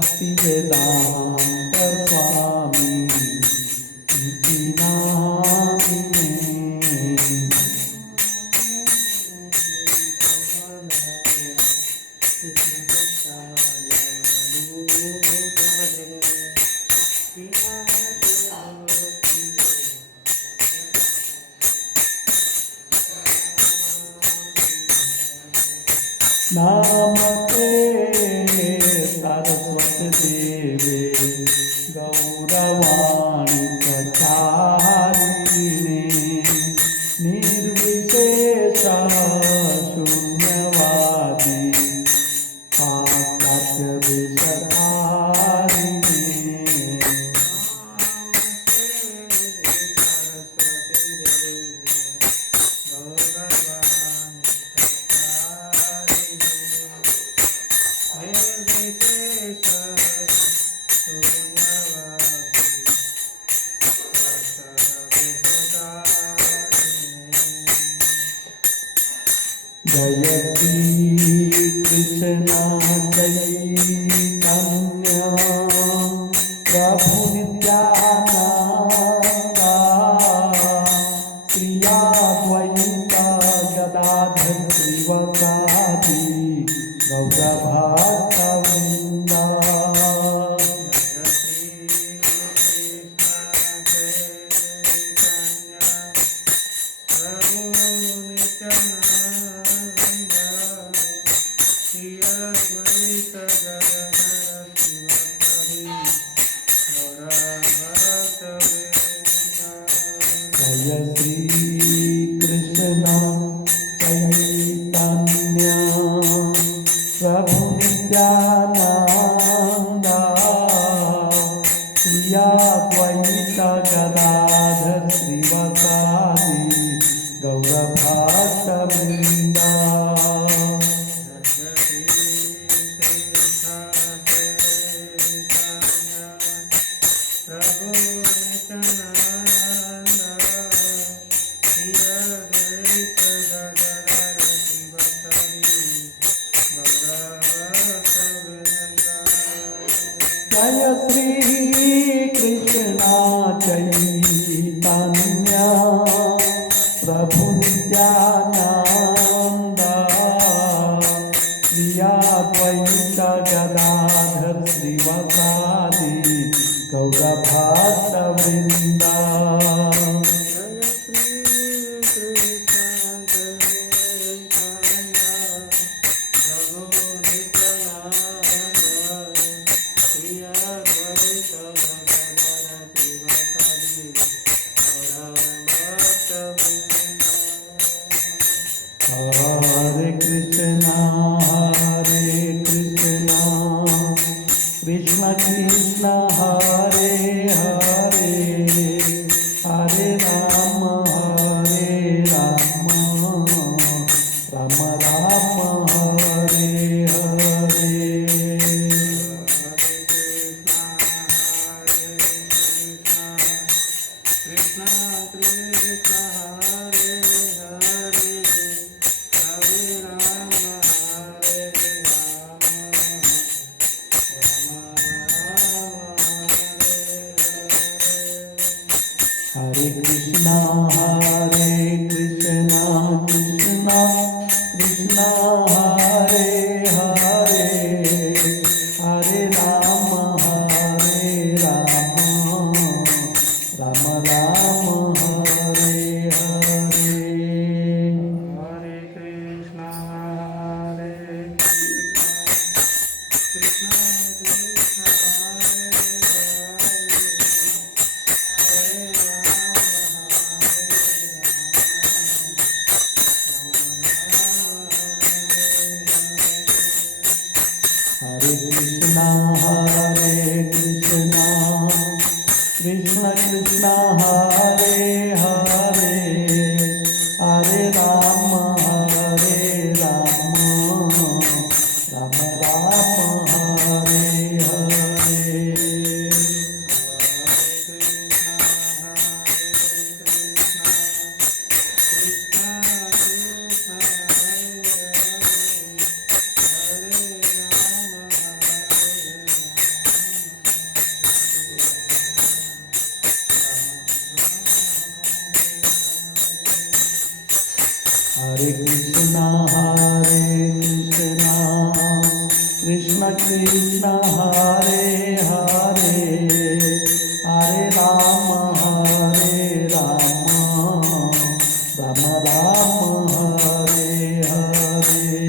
भक्तिवेदांत स्वामी इति नामिने। नमस्ते सरस्वती देवे गौरवाणी प्रचारिणे निर्विशेष शून्यवादी पाश्चात्य विषधारिणे। जय श्री कृष्ण चैतन्य प्रभु नित्यानंद श्री अद्वैत गदाधर श्रीवासादि गौरभक्तवृंद। जय श्री कृष्ण चैतन्य प्रभु नित्यानंद श्री अद्वैत गदाधर श्रीवासादि गौरभक्तवृंद। जय श्री कृष्ण चैतन्य प्रभु नित्यानंद श्री अद्वैत गदाधर श्रीवासादि गौरभक्तवृंद। हरे कृष्ण कृष्ण कृष्ण हरे हरे हरे राम राम राम हरे हरे। हरे कृष्णा कृष्ण कृष्ण हरे हरे हरे राम राम राम हरे हरे। हरे कृष्णा कृष्ण कृष्ण हरे Krishna Krishna Krishna Hare Hare Hare Ram Ram Ram Hare Hare. Krishna Krishna Hare Hare Hare Rama Rama Rama Hare Hare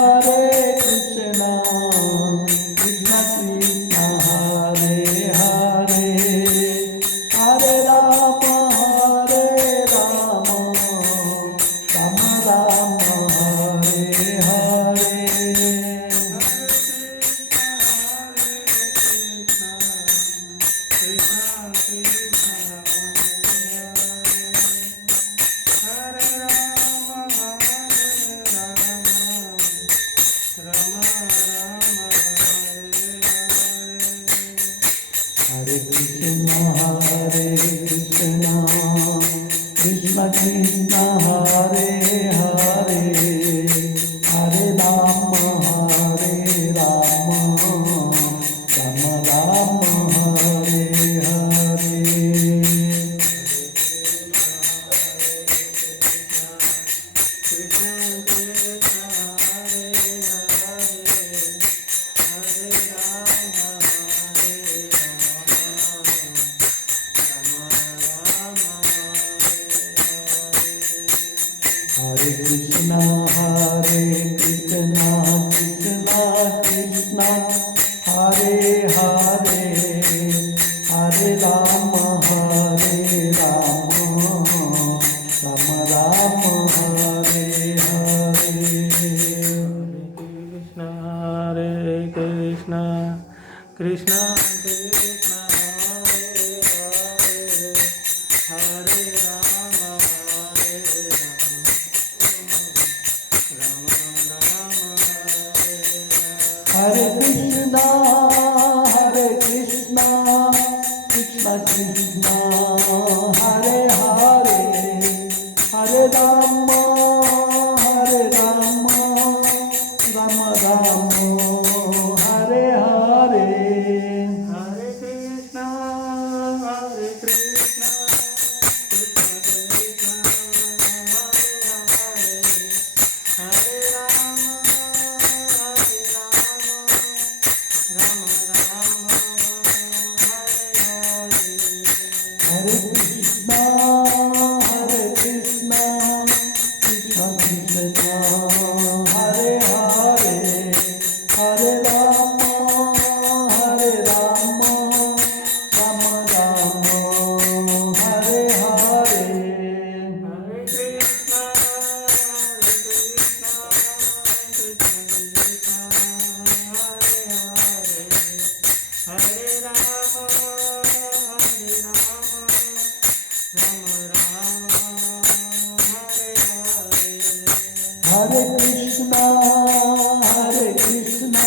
Hare Krishna, Krishna Krishna, Hare Hare, Hare Rama, Rama Rama, Hare Hare. Hare Krishna, Krishna Krishna, Hare Hare, Hare Rama, Rama Rama, Hare Hare. Hare Krishna, Krishna Krishna, Hare Hare, Hare Rama, Rama Rama, Hare Hare. Hare Krishna, Krishna Krishna, Hare Rama, Rama Rama, Hare Krishna, Krishna Krishna, Hare Hare, Hare Rama, Rama Rama, Hare Hare. Hare Krishna, Krishna Krishna, Hare Rama, Rama Rama, Hare Krishna, Krishna Krishna, Hare Hare, Hare Rama, Rama Rama, Hare Hare. Hare Krishna, Krishna Krishna, Hare Hare, Hare Rama, Rama Rama, Hare Hare. Hare Krishna,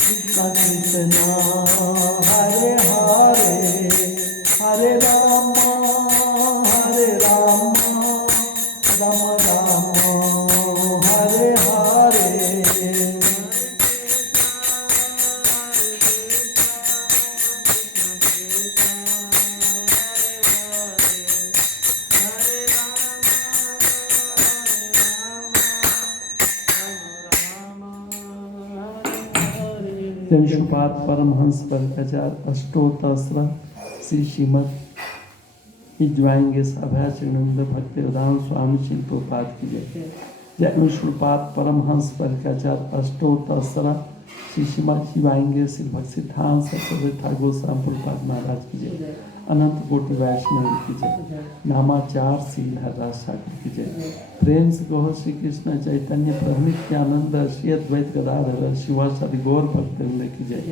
Krishna Krishna, Hare Hare, Hare Rama, Rama Rama, Hare Hare. जन परमहंस प्रकाचार अष्टोत्तर श्री श्रीमद इज्वाएंगे सभा श्रीनंद भक्ति उदान स्वामी श्री प्रपात की जय। जय अनुष्णुपात परमहंस प्रकाचार अष्टोत्तर श्री श्रीमद शिवाएंगे श्री भक्त सिद्धांत सरस्वती ठाकुर स्वामी प्रपात महाराज की जय। अनंत कोटि वैष्णव की जय। नामाचार श्रीधर राज ठाकुर की जय। प्रेम से कहो श्री कृष्ण चैतन्य प्रभु नित्यानंद श्री अद्वैत गदाधर शिवासादि गौर भक्तवृंद की जय।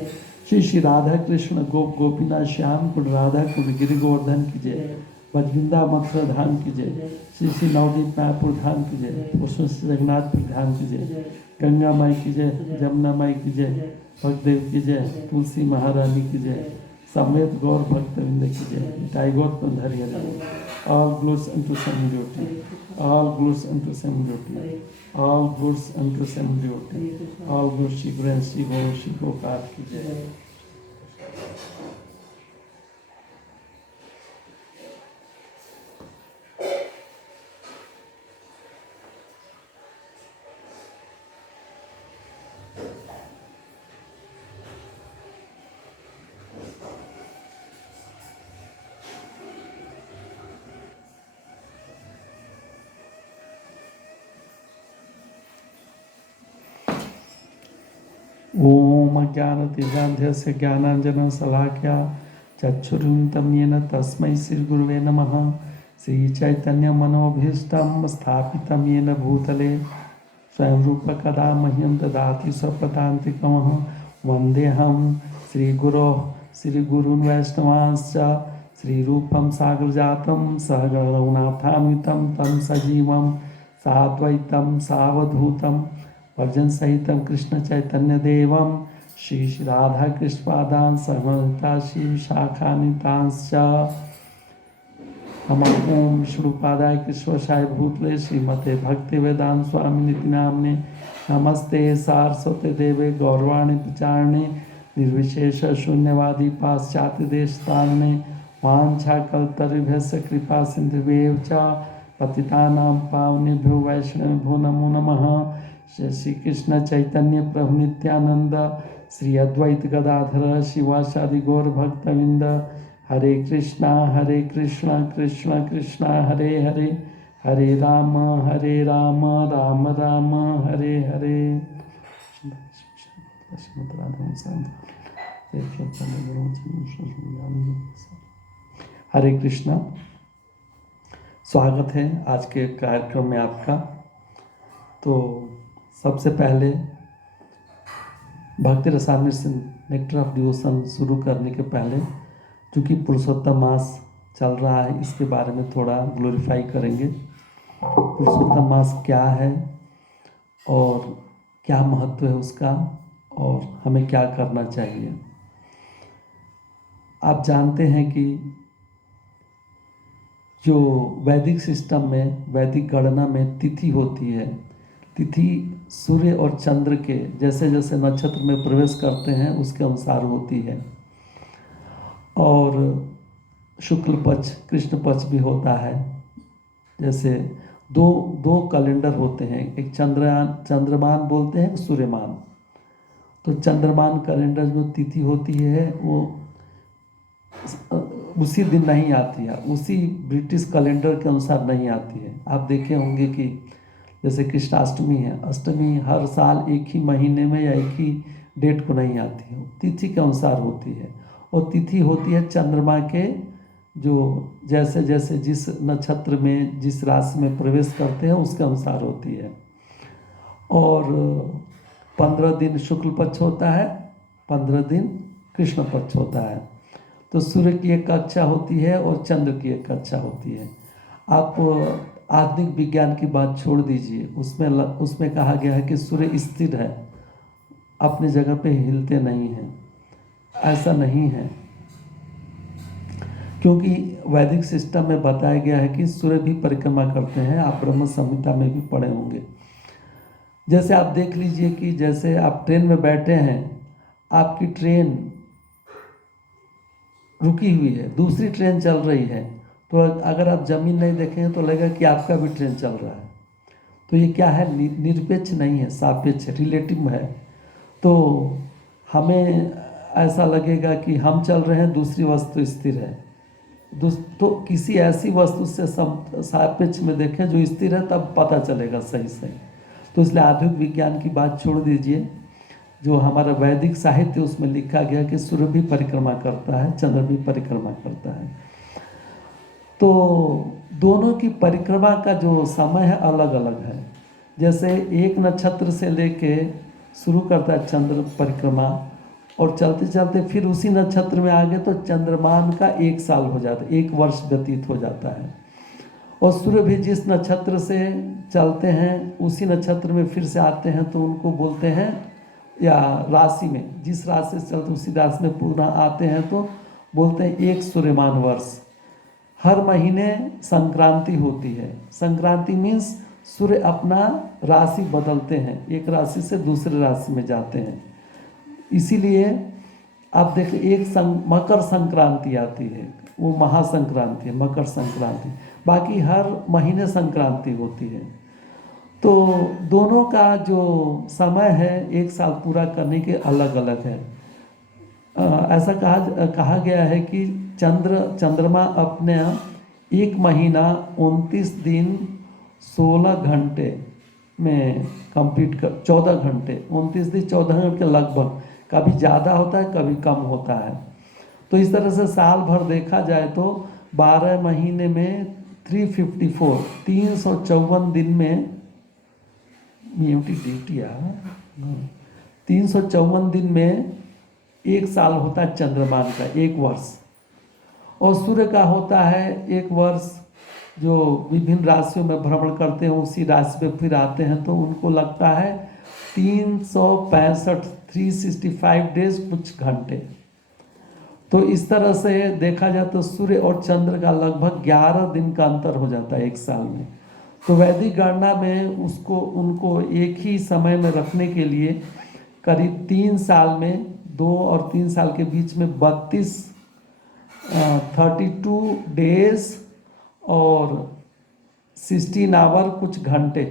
श्री श्री राधा कृष्ण गोप गोपीनाथ श्याम कुंड राधा कुंड गिरि गोवर्धन की जय। बजविंदा मथुरा धाम की जय। श्री श्री नवदीप मायापुर धाम की जय। उसमें श्री जगन्नाथपुर धाम की जय। गंगा माई की जय। जमुना माई की जय। भगदेव की जय। तुलसी महारानी की जय। समेत गौर भक्तविंद की जय। निताई गौर धरि Hari. All glories unto Same Deity. All glories unto Same Deity. All glories unto Same Deity. All glories Shri Guru and Shri Guru Shri Gopath की जय। ओम अज्ञानतिमिरान्धस्य ज्ञानाञ्जनशलाकया चक्षुरुन्मिलितं येन तस्मै श्रीगुरुवे नमः। श्रीचैतन्यमनोभीष्टं स्थापितं येन भूतले स्वयं रूप कदा मह्यं ददाति स्वपदान्तिकमः। वन्देऽहं श्रीगुरून् वैष्णवांश्च श्रीरूपं साग्रजातं सहगणरघुनाथान्वितं तं सजीवं साद्वैतं सावधूतं भजन सहितं कृष्ण चैतन्य देवं श्री राधा कृष्णपादान् सहगणललिता श्री विशाखान्वितांश्च। नमः ओम श्रीपादाय कृष्णवशाय भूतले श्रीमते भक्ति वेदांत स्वामिनिति नाम्ने। नमस्ते सारस्वते देवे गौरवाणी प्रचारणे निर्विशेष शून्यवादी पाश्चात्य देशतारणे। वाञ्छाकल्पतरुभ्यश्च कृपा सिन्धुभ्येव च पतितानां पावनेभ्यो वैष्णवेभ्यो नमो नमः। श्री कृष्ण चैतन्य प्रभु नित्यानंद श्री अद्वैत गदाधर शिवासादि गौर भक्तविंद। हरे कृष्णा कृष्ण कृष्णा हरे हरे, हरे राम राम राम हरे हरे। हरे कृष्णा। स्वागत है आज के कार्यक्रम में आपका। तो सबसे पहले भक्ति रसामृत से नेक्टर ऑफ डिवोशन शुरू करने के पहले, चूँकि पुरुषोत्तम मास चल रहा है, इसके बारे में थोड़ा ग्लोरीफाई करेंगे। पुरुषोत्तम मास क्या है और क्या महत्व है उसका और हमें क्या करना चाहिए। आप जानते हैं कि जो वैदिक सिस्टम में, वैदिक गणना में तिथि होती है, तिथि सूर्य और चंद्र के जैसे जैसे नक्षत्र में प्रवेश करते हैं उसके अनुसार होती है। और शुक्ल पक्ष कृष्ण पक्ष भी होता है। जैसे दो कैलेंडर होते हैं, एक चंद्रमान बोलते हैं, सूर्यमान। तो चंद्रमान कैलेंडर जो तिथि होती है वो उसी दिन नहीं आती है, उसी ब्रिटिश कैलेंडर के अनुसार नहीं आती है। आप देखे होंगे कि जैसे कृष्णाष्टमी है, अष्टमी हर साल एक ही महीने में या एक ही डेट को नहीं आती है, तिथि के अनुसार होती है। और तिथि होती है चंद्रमा के जो जैसे जैसे जिस नक्षत्र में जिस राशि में प्रवेश करते हैं उसके अनुसार होती है। और 15 दिन शुक्ल पक्ष होता है, 15 दिन कृष्ण पक्ष होता है। तो सूर्य की एक कक्षा होती है और चंद्र की एक कक्षा होती है। आप आधुनिक विज्ञान की बात छोड़ दीजिए, उसमें कहा गया है कि सूर्य स्थिर है, अपनी जगह पे हिलते नहीं हैं। ऐसा नहीं है, क्योंकि वैदिक सिस्टम में बताया गया है कि सूर्य भी परिक्रमा करते हैं। आप ब्रह्म संहिता में भी पढ़े होंगे। जैसे आप देख लीजिए कि जैसे आप ट्रेन में बैठे हैं, आपकी ट्रेन रुकी हुई है, दूसरी ट्रेन चल रही है, तो अगर आप ज़मीन नहीं देखेंगे तो लगेगा कि आपका भी ट्रेन चल रहा है। तो ये क्या है, निरपेक्ष नहीं है, सापेक्ष, रिलेटिव है। तो हमें ऐसा लगेगा कि हम चल रहे हैं, दूसरी वस्तु स्थिर है। तो किसी ऐसी वस्तु से सापेक्ष में देखें जो स्थिर है, तब पता चलेगा सही सही। तो इसलिए आधुनिक विज्ञान की बात छोड़ दीजिए, जो हमारा वैदिक साहित्य उसमें लिखा गया कि सूर्य भी परिक्रमा करता है, चंद्र भी परिक्रमा करता है। तो दोनों की परिक्रमा का जो समय है अलग अलग है। जैसे एक नक्षत्र से लेके शुरू करता है चंद्र परिक्रमा, और चलते चलते फिर उसी नक्षत्र में आगे तो चंद्रमान का 1 साल हो जाता है, 1 वर्ष व्यतीत हो जाता है। और सूर्य भी जिस नक्षत्र से चलते हैं उसी नक्षत्र में फिर से आते हैं, तो उनको बोलते हैं, या राशि में जिस राशि से चलते उसी राशि में पुनः आते हैं तो बोलते हैं 1 सूर्यमान वर्ष। हर महीने संक्रांति होती है। संक्रांति मीन्स सूर्य अपना राशि बदलते हैं, एक राशि से दूसरे राशि में जाते हैं। इसीलिए आप देखिए मकर संक्रांति आती है, वो महासंक्रांति है, मकर संक्रांति। बाकी हर महीने संक्रांति होती है। तो दोनों का जो समय है एक साल पूरा करने के अलग अलग है। ऐसा कहा गया है कि चंद्रमा अपने 1 महीना 29 दिन 16 घंटे में कंप्लीट कर, 14 घंटे 29 दिन 14 घंटे के लगभग, कभी ज़्यादा होता है कभी कम होता है। तो इस तरह से साल भर देखा जाए तो 12 महीने में 354 दिन में 354 दिन में एक साल होता है चंद्रमान का, एक वर्ष। और सूर्य का होता है एक वर्ष, जो विभिन्न राशियों में भ्रमण करते हैं उसी राशि पे फिर आते हैं, तो उनको लगता है 365 365 डेज कुछ घंटे। तो इस तरह से देखा जाए तो सूर्य और चंद्र का लगभग 11 दिन का अंतर हो जाता है एक साल में। तो वैदिक गणना में उनको एक ही समय में रखने के लिए करीब 3 साल में 2 और 3 साल के बीच में 32 डेज और 16 आवर कुछ घंटे,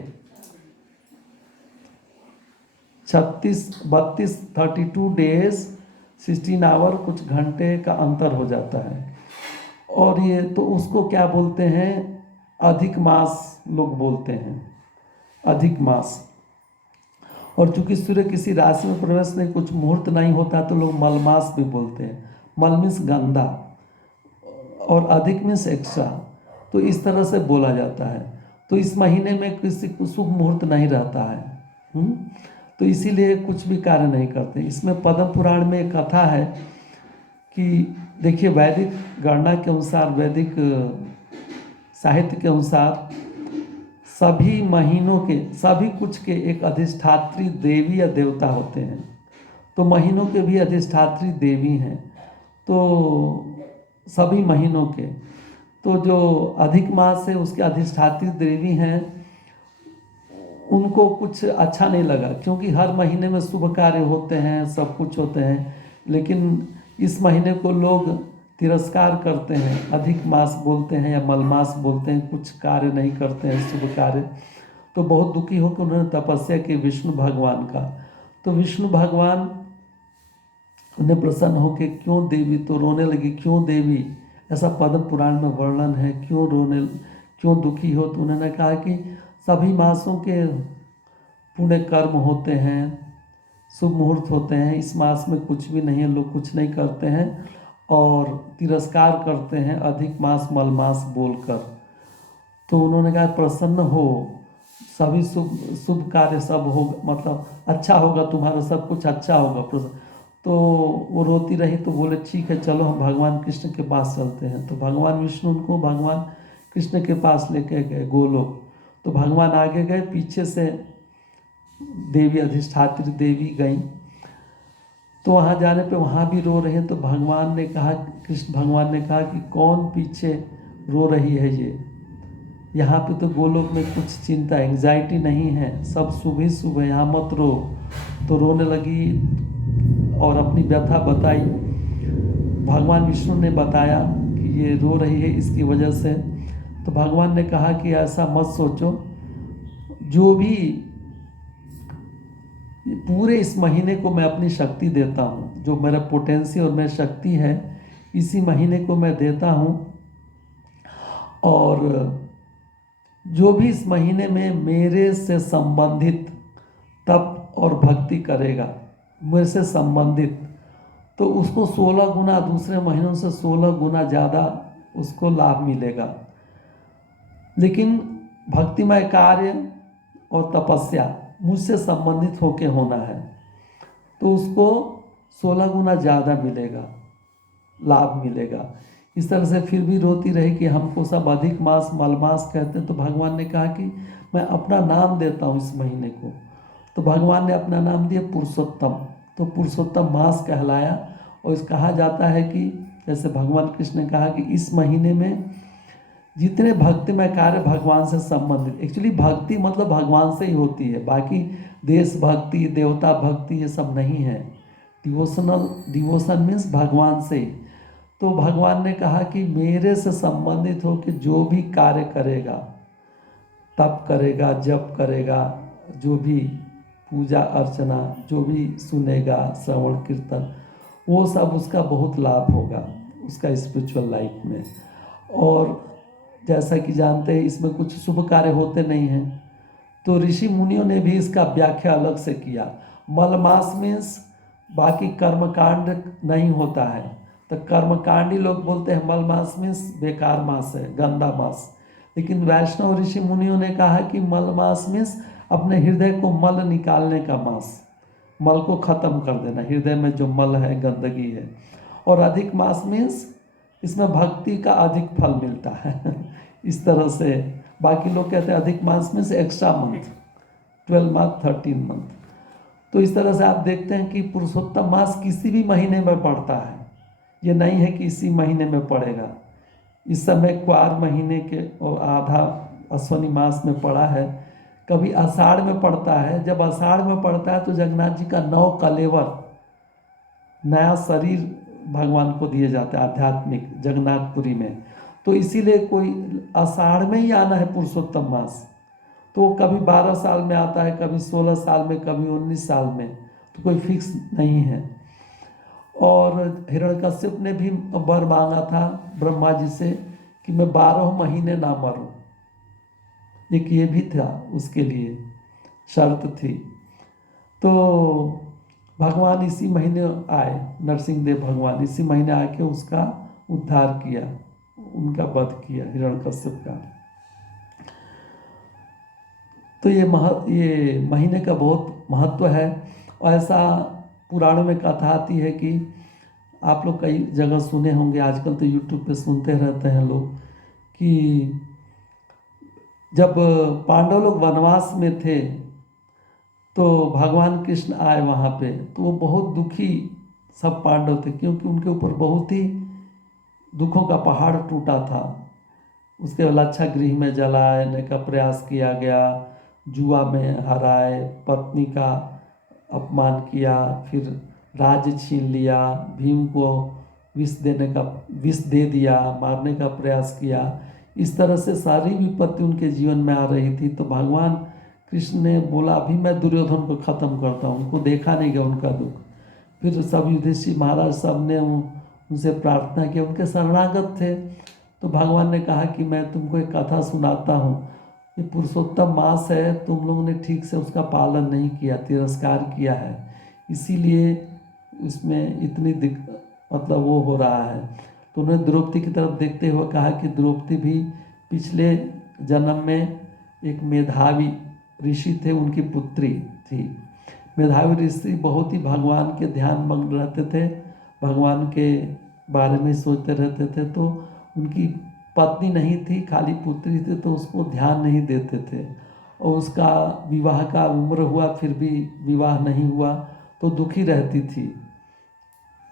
32 डेज 16 आवर कुछ घंटे का अंतर हो जाता है। और ये तो उसको क्या बोलते हैं, अधिक मास लोग बोलते हैं, अधिक मास। और चूंकि सूर्य किसी राशि में प्रवेश नहीं, कुछ मुहूर्त नहीं होता, तो लोग मलमास भी बोलते हैं। मल मीन्स गंदा और अधिक मीन्स एक्स्ट्रा, तो इस तरह से बोला जाता है। तो इस महीने में किसी को शुभ मुहूर्त नहीं रहता है, तो इसीलिए कुछ भी कार्य नहीं करते। इसमें पद्म पुराण में एक कथा है कि देखिए, वैदिक गणना के अनुसार, वैदिक साहित्य के अनुसार सभी महीनों के, सभी कुछ के एक अधिष्ठात्री देवी या देवता होते हैं। तो महीनों के भी अधिष्ठात्री देवी हैं, तो सभी महीनों के, तो जो अधिक मास है उसके अधिष्ठात्री देवी हैं, उनको कुछ अच्छा नहीं लगा, क्योंकि हर महीने में शुभ कार्य होते हैं, सब कुछ होते हैं, लेकिन इस महीने को लोग तिरस्कार करते हैं, अधिक मास बोलते हैं या मलमास बोलते हैं, कुछ कार्य नहीं करते हैं शुभ कार्य। तो बहुत दुखी होकर उन्होंने तपस्या की विष्णु भगवान का। तो विष्णु भगवान उन्हें प्रसन्न होकर, क्यों देवी, तो रोने लगी, क्यों देवी, ऐसा पद्म पुराण में वर्णन है, क्यों दुखी हो। तो उन्होंने कहा कि सभी मासों के पुण्य कर्म होते हैं, शुभ मुहूर्त होते हैं, इस मास में कुछ भी नहीं है, लोग कुछ नहीं करते हैं और तिरस्कार करते हैं अधिक मास मलमास बोलकर। तो उन्होंने कहा प्रसन्न हो, सभी शुभ कार्य सब हो, मतलब अच्छा होगा, तुम्हारा सब कुछ अच्छा होगा। तो वो रोती रही, तो बोले ठीक है चलो हम भगवान कृष्ण के पास चलते हैं। तो भगवान विष्णु उनको भगवान कृष्ण के पास लेके गए गोलोक। तो भगवान आगे गए, पीछे से देवी अधिष्ठात्री देवी गई। तो वहाँ जाने पे वहाँ भी रो रहे हैं। तो भगवान ने कहा, कृष्ण भगवान ने कहा कि कौन पीछे रो रही है, ये यहाँ पे तो गोलोक में कुछ चिंता एंग्जाइटी नहीं है, सब शुभ ही शुभ है, यहाँ मत रो। तो रोने लगी और अपनी व्यथा बताई। भगवान विष्णु ने बताया कि ये रो रही है इसकी वजह से। तो भगवान ने कहा कि ऐसा मत सोचो, जो भी पूरे इस महीने को मैं अपनी शक्ति देता हूँ, जो मेरा पोटेंशियल और मेरी शक्ति है, इसी महीने को मैं देता हूँ। और जो भी इस महीने में मेरे से संबंधित तप और भक्ति करेगा, मेरे से संबंधित, तो उसको 16 गुना, दूसरे महीनों से 16 गुना ज़्यादा उसको लाभ मिलेगा। लेकिन भक्तिमय कार्य और तपस्या मुझसे संबंधित होके होना है, तो उसको 16 गुना ज़्यादा मिलेगा, लाभ मिलेगा। इस तरह से फिर भी रोती रही कि हमको सब अधिक मास मलमास कहते हैं। तो भगवान ने कहा कि मैं अपना नाम देता हूँ इस महीने को। तो भगवान ने अपना नाम दिया पुरुषोत्तम। तो पुरुषोत्तम मास कहलाया। और इस कहा जाता है कि जैसे भगवान कृष्ण ने कहा कि इस महीने में जितने भक्तिमय कार्य भगवान से संबंधित, एक्चुअली भक्ति मतलब भगवान से ही होती है, बाकी देश भक्ति, देवता भक्ति ये सब नहीं है। डिवोशन मीन्स भगवान से ही। तो भगवान ने कहा कि मेरे से संबंधित हो कि जो भी कार्य करेगा, तप करेगा, जप करेगा, जो भी पूजा अर्चना, जो भी सुनेगा, श्रवण कीर्तन, वो सब उसका बहुत लाभ होगा उसका स्पिरिचुअल लाइफ में। और जैसा कि जानते हैं इसमें कुछ शुभ कार्य होते नहीं हैं, तो ऋषि मुनियों ने भी इसका व्याख्या अलग से किया। मलमास मीन्स बाकी कर्मकांड नहीं होता है, तो कर्मकांडी लोग बोलते हैं मलमास मीन्स बेकार मास है, गंदा मास। लेकिन वैष्णव ऋषि मुनियों ने कहा कि मलमास मीन्स अपने हृदय को मल निकालने का मास, मल को खत्म कर देना, हृदय में जो मल है, गंदगी है। और अधिक मास मीन्स इसमें भक्ति का अधिक फल मिलता है इस तरह से बाकी लोग कहते हैं अधिक mass means extra month, 12 month, 13 month. तो इस तरह से आप देखते हैं कि पुरुषोत्तम मास किसी भी महीने में पड़ता है, ये नहीं है कि इसी महीने में पड़ेगा। इस समय क्वार महीने के और आधा अश्वनी मास में पड़ा है, कभी आषाढ़ में पड़ता है। जब आषाढ़ में पड़ता है तो जगन्नाथ जी का 9 कलेवर, नया शरीर भगवान को दिए जाते हैं आध्यात्मिक जगन्नाथपुरी में। तो इसीलिए कोई आषाढ़ में ही आना है पुरुषोत्तम मास, तो कभी 12 साल में आता है, कभी 16 साल में, कभी 19 साल में, तो कोई फिक्स नहीं है। और हिरण्यकश्यप ने भी वर मांगा था ब्रह्मा जी से कि मैं 12 महीने ना मरूं, एक ये भी था उसके लिए शर्त थी। तो भगवान इसी महीने आए, नरसिंहदेव भगवान इसी महीने आके उसका उद्धार किया, उनका वध किया हिरण्यकश्यप का। तो ये महीने का बहुत महत्व है। और ऐसा पुराणों में कथा आती है कि आप लोग कई जगह सुने होंगे, आजकल तो यूट्यूब पे सुनते रहते हैं लोग, कि जब पांडव लोग वनवास में थे तो भगवान कृष्ण आए वहाँ पे, तो वो बहुत दुखी सब पांडव थे, क्योंकि उनके ऊपर बहुत ही दुखों का पहाड़ टूटा था। उसके बाद अच्छा गृह में जलाने का प्रयास किया गया, जुआ में हराए, पत्नी का अपमान किया, फिर राज्य छीन लिया, भीम को विष दे दिया, मारने का प्रयास किया। इस तरह से सारी विपत्ति उनके जीवन में आ रही थी। तो भगवान कृष्ण ने बोला अभी मैं दुर्योधन को ख़त्म करता हूँ, उनको देखा नहीं गया उनका दुख। फिर सब युधिष्ठिर महाराज सब ने उनसे प्रार्थना की, उनके शरणागत थे। तो भगवान ने कहा कि मैं तुमको एक कथा सुनाता हूँ, ये पुरुषोत्तम मास है, तुम लोगों ने ठीक से उसका पालन नहीं किया, तिरस्कार किया है, इसीलिए इसमें इतनी मतलब वो हो रहा है। तो उन्होंने द्रौपदी की तरफ देखते हुए कहा कि द्रौपदी भी पिछले जन्म में एक मेधावी ऋषि थे, उनकी पुत्री थी। मेधावी ऋषि बहुत ही भगवान के ध्यान मग्न रहते थे, भगवान के बारे में सोचते रहते थे। तो उनकी पत्नी नहीं थी, खाली पुत्री थी, तो उसको ध्यान नहीं देते थे। और उसका विवाह का उम्र हुआ फिर भी विवाह नहीं हुआ, तो दुखी रहती थी।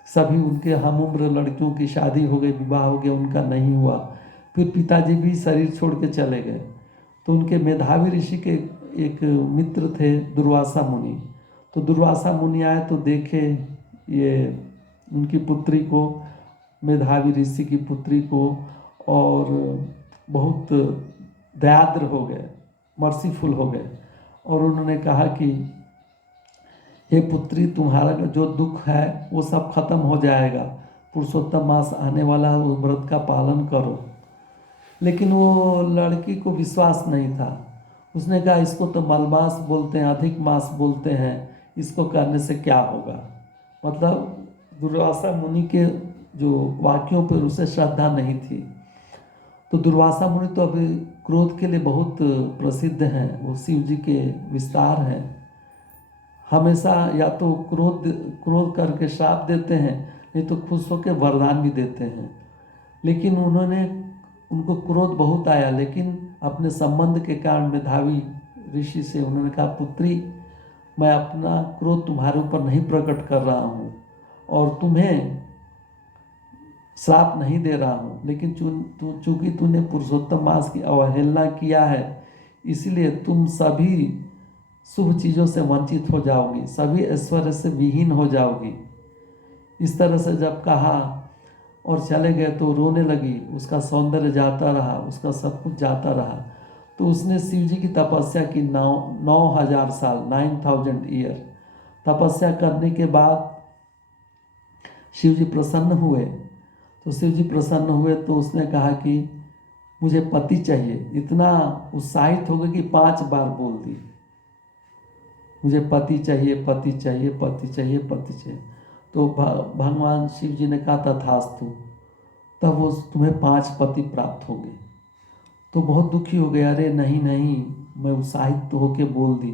सभी उनके हम उम्र लड़कियों की शादी हो गई, विवाह हो गया, उनका नहीं हुआ। फिर पिताजी भी शरीर छोड़ के चले गए। तो उनके मेधावी ऋषि के एक मित्र थे दुर्वासा मुनि। तो दुर्वासा मुनि आए तो देखे ये उनकी पुत्री को, मेधावी ऋषि की पुत्री को, और बहुत दयाद्र हो गए, मर्सीफुल हो गए। और उन्होंने कहा कि हे पुत्री, तुम्हारा जो दुख है वो सब खत्म हो जाएगा, पुरुषोत्तम मास आने वाला है, उस व्रत का पालन करो। लेकिन वो लड़की को विश्वास नहीं था। उसने कहा इसको तो मलमास बोलते हैं, अधिक मास बोलते हैं, इसको करने से क्या होगा। मतलब दुर्वासा मुनि के जो वाक्यों पर उसे श्रद्धा नहीं थी। तो दुर्वासा मुनि तो अभी क्रोध के लिए बहुत प्रसिद्ध हैं, वो शिव जी के विस्तार हैं। हमेशा या तो क्रोध करके श्राप देते हैं, नहीं तो खुश होकर वरदान भी देते हैं। लेकिन उनको क्रोध बहुत आया, लेकिन अपने संबंध के कारण मेधावी ऋषि से उन्होंने कहा पुत्री, मैं अपना क्रोध तुम्हारे ऊपर नहीं प्रकट कर रहा हूँ, और तुम्हें श्राप नहीं दे रहा हूँ, लेकिन चूंकि तूने पुरुषोत्तम मास की अवहेलना किया है, इसलिए तुम सभी शुभ चीज़ों से वंचित हो जाओगी, सभी ऐश्वर्य से विहीन हो जाओगी। इस तरह से जब कहा और चले गए तो रोने लगी। उसका सौंदर्य जाता रहा, उसका सब कुछ जाता रहा। तो उसने शिव जी की तपस्या की 9,000 साल, 9,000 ईयर तपस्या करने के बाद शिव जी प्रसन्न हुए। तो शिव जी प्रसन्न हुए तो उसने कहा कि मुझे पति चाहिए। इतना उत्साहित हो गए कि 5 बार बोल दी, मुझे पति चाहिए, पति चाहिए, पति चाहिए, पति चाहिए। तो भगवान शिव जी ने कहा तथास्तु, तब वो तुम्हें 5 पति प्राप्त होंगे। तो बहुत दुखी हो गया, अरे नहीं नहीं, मैं उत्साहित तो होके बोल दी।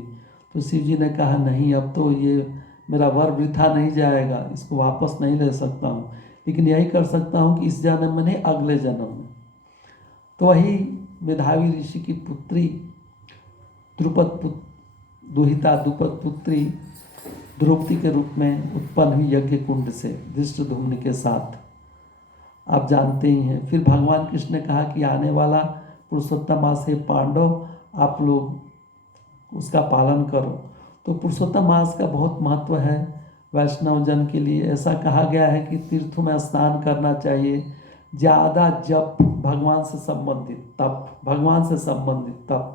तो शिव जी ने कहा नहीं, अब तो ये मेरा वर वृथा नहीं जाएगा, इसको वापस नहीं ले सकता हूँ, लेकिन यही कर सकता हूँ कि इस जन्म में नहीं, अगले जन्म में। तो वही मेधावी ऋषि की पुत्री दुहिता द्रुपद पुत्री द्रौपदी के रूप में उत्पन्न हुई यज्ञ कुंड से धृष्टद्युम्न के साथ, आप जानते ही हैं। फिर भगवान कृष्ण ने कहा कि आने वाला पुरुषोत्तम मास है पांडव, आप लोग उसका पालन करो। तो पुरुषोत्तम मास का बहुत महत्व है वैष्णव जन के लिए। ऐसा कहा गया है कि तीर्थों में स्नान करना चाहिए, ज़्यादा जप, भगवान से संबंधित तप, भगवान से संबंधित तप,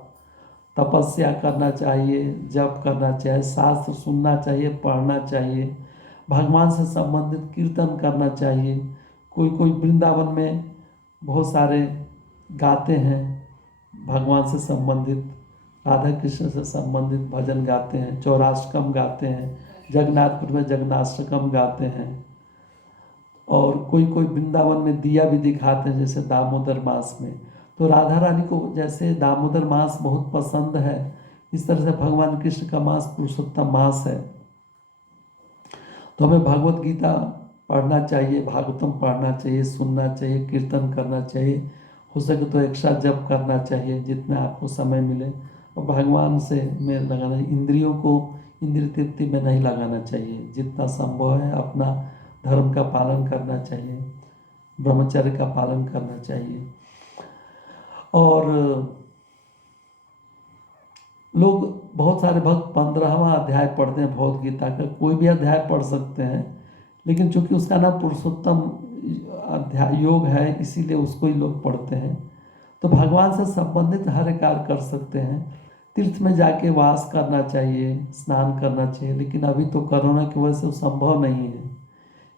तपस्या करना चाहिए, जप करना चाहिए, शास्त्र सुनना चाहिए, पढ़ना चाहिए, भगवान से संबंधित कीर्तन करना चाहिए। कोई कोई वृंदावन में बहुत सारे गाते हैं भगवान से संबंधित, राधा कृष्ण से संबंधित भजन गाते हैं, चौराष्टकम गाते हैं, जगन्नाथपुर में जगन्नाष्टकम गाते हैं, और कोई कोई वृंदावन में दिया भी दिखाते हैं, जैसे दामोदर मास में। तो राधा रानी को जैसे दामोदर मास बहुत पसंद है, इस तरह से भगवान कृष्ण का मास पुरुषोत्तम मास है। तो हमें भगवत गीता पढ़ना चाहिए, भागवतम पढ़ना चाहिए, सुनना चाहिए, कीर्तन करना चाहिए, हो सके तो एक्स्ट्रा जप करना चाहिए जितना आपको समय मिले, और भगवान से में लगाना, इंद्रियों को इंद्रिय तृप्ति में नहीं लगाना चाहिए। जितना संभव है अपना धर्म का पालन करना चाहिए, ब्रह्मचर्य का पालन करना चाहिए। और लोग, बहुत सारे भक्त 15वां अध्याय पढ़ते हैं भगवत गीता का, कोई भी अध्याय पढ़ सकते हैं, लेकिन चूंकि उसका नाम पुरुषोत्तम अध्याय योग है, इसीलिए उसको ही लोग पढ़ते हैं। तो भगवान से संबंधित हर कार्य कर सकते हैं। तीर्थ में जाके वास करना चाहिए, स्नान करना चाहिए, लेकिन अभी तो कोरोना की वजह से वो संभव नहीं है।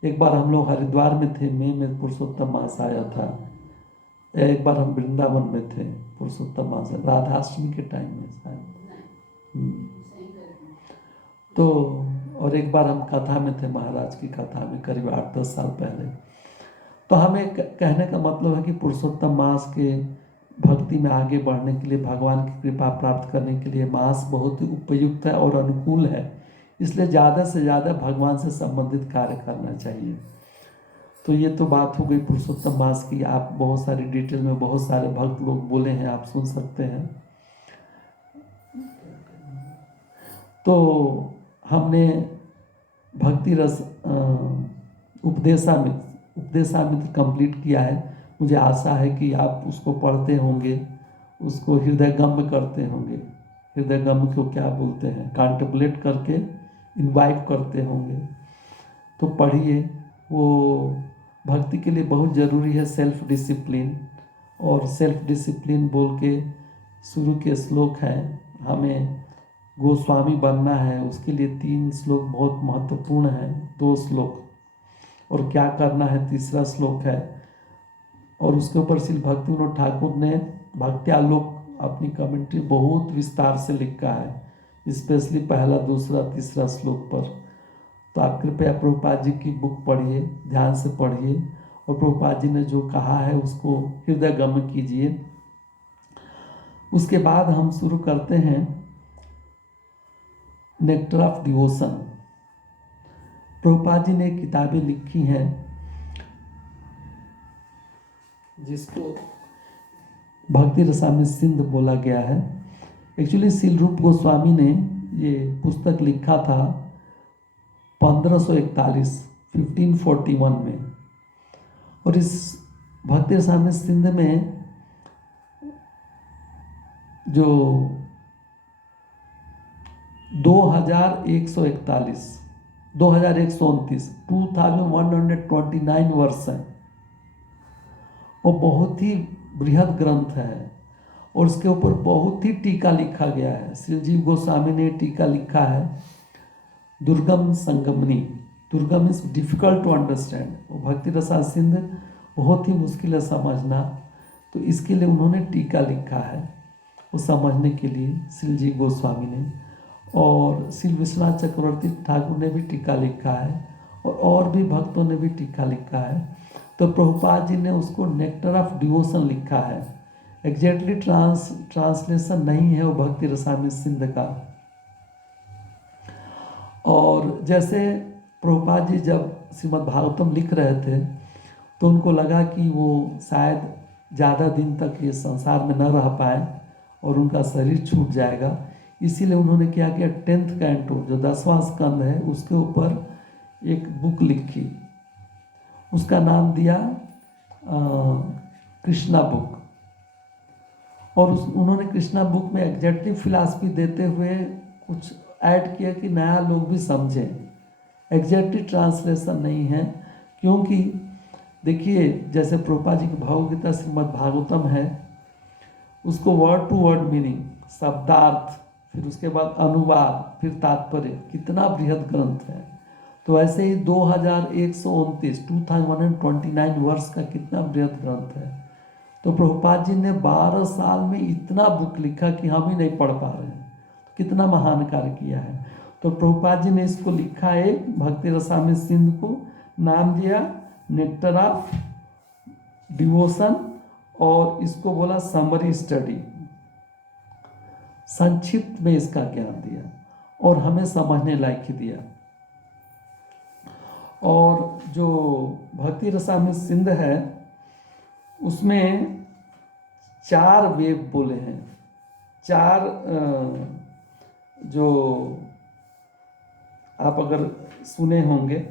एक बार हम लोग हरिद्वार में थे, मई में पुरुषोत्तम मास आया था। एक बार हम वृंदावन में थे, पुरुषोत्तम मास राधाष्टमी के टाइम में शायद। तो और एक बार हम कथा में थे, महाराज की कथा में, करीब 8-10 साल पहले। तो हमें कहने का मतलब है कि पुरुषोत्तम मास के भक्ति में आगे बढ़ने के लिए, भगवान की कृपा प्राप्त करने के लिए मास बहुत ही उपयुक्त है और अनुकूल है। इसलिए ज़्यादा से ज़्यादा भगवान से संबंधित कार्य करना चाहिए। तो ये तो बात हो गई पुरुषोत्तम मास की। आप बहुत सारी डिटेल में बहुत सारे भक्त लोग बोले हैं, आप सुन सकते हैं। तो हमने भक्ति रस उपदेशामृत कंप्लीट किया है। मुझे आशा है कि आप उसको पढ़ते होंगे, उसको हृदयगम्य करते होंगे। हृदयगम्य को क्या बोलते हैं, कॉन्टेम्पलेट करके इन्वाइब करते होंगे। तो पढ़िए, वो भक्ति के लिए बहुत ज़रूरी है सेल्फ डिसिप्लिन। और सेल्फ डिसिप्लिन बोल के शुरू के श्लोक हैं, हमें गोस्वामी बनना है, उसके लिए 3 श्लोक बहुत महत्वपूर्ण हैं, 2 श्लोक, और क्या करना है 3रा श्लोक है। और उसके ऊपर श्री भक्ति विनोद ठाकुर ने भक्त्यालोक अपनी कमेंट्री बहुत विस्तार से लिखा है, स्पेशली 1, 2, 3 श्लोक पर। तो आप कृपया प्रभुपाद जी की बुक पढ़िए, ध्यान से पढ़िए, और प्रभुपाद जी ने जो कहा है उसको हृदयगम्य कीजिए। उसके बाद हम शुरू करते हैं nectar of devotion. Prabhupada ji ने किताबें लिखी हैं जिसको भक्ति रसामृत सिंध बोला गया है। एक्चुअली श्रील रूप गोस्वामी ने ये पुस्तक लिखा था 1541 1541 में, और इस भक्ति रसामृत सिंध में जो 2141 2129 2129 वर्ष है, वो बहुत ही बृहद ग्रंथ है और उसके ऊपर बहुत ही टीका लिखा गया है। श्री जीव गोस्वामी ने टीका लिखा है दुर्गम संगमनी। दुर्गम इज डिफिकल्ट टू अंडरस्टैंड, वो भक्ति रसा सिंध बहुत ही मुश्किल है समझना, तो इसके लिए उन्होंने टीका लिखा है वो समझने के लिए, श्री जीव गोस्वामी ने। और श्री विश्वनाथ चक्रवर्ती ठाकुर ने भी टीका लिखा है और भी भक्तों ने भी टीका लिखा है। तो प्रभुपाद जी ने उसको नेक्टर ऑफ डिवोशन लिखा है। एग्जैक्टली ट्रांसलेशन नहीं है वो भक्ति रसामृत सिंध का। और जैसे प्रभुपाद जी जब श्रीमद् भागवतम लिख रहे थे तो उनको लगा कि वो शायद ज़्यादा दिन तक ये संसार में न रह पाए और उनका शरीर छूट जाएगा, इसीलिए उन्होंने क्या किया 10th कैंटो जो 10वां स्कंद है उसके ऊपर एक बुक लिखी, उसका नाम दिया कृष्णा बुक। और उन्होंने कृष्णा बुक में एग्जैक्टली फिलॉसफी देते हुए कुछ ऐड किया कि नया लोग भी समझें। एग्जैक्टली ट्रांसलेशन नहीं है, क्योंकि देखिए जैसे प्रभुपाद जी की भगवद्गीता श्रीमद् भागवतम है, उसको वर्ड टू वर्ड मीनिंग, शब्दार्थ, फिर उसके बाद अनुवाद, फिर तात्पर्य, कितना बृहद ग्रंथ है। तो ऐसे ही 2129 वर्ष का कितना बृहद ग्रंथ है। तो प्रभुपाद जी ने 12 साल में इतना बुक लिखा कि हम ही नहीं पढ़ पा रहे हैं, कितना महान कार्य किया है। तो प्रभुपाद जी ने इसको लिखा है भक्ति रसामृत सिंध को, नाम दिया नेक्टर ऑफ डिवोशन, और इसको बोला समरी स्टडी, संक्षिप्त में इसका ज्ञान दिया और हमें समझने लायक ही दिया। और जो भक्ति रसामृत सिंध है उसमें 4 वेव बोले हैं, 4 जो आप अगर सुने होंगे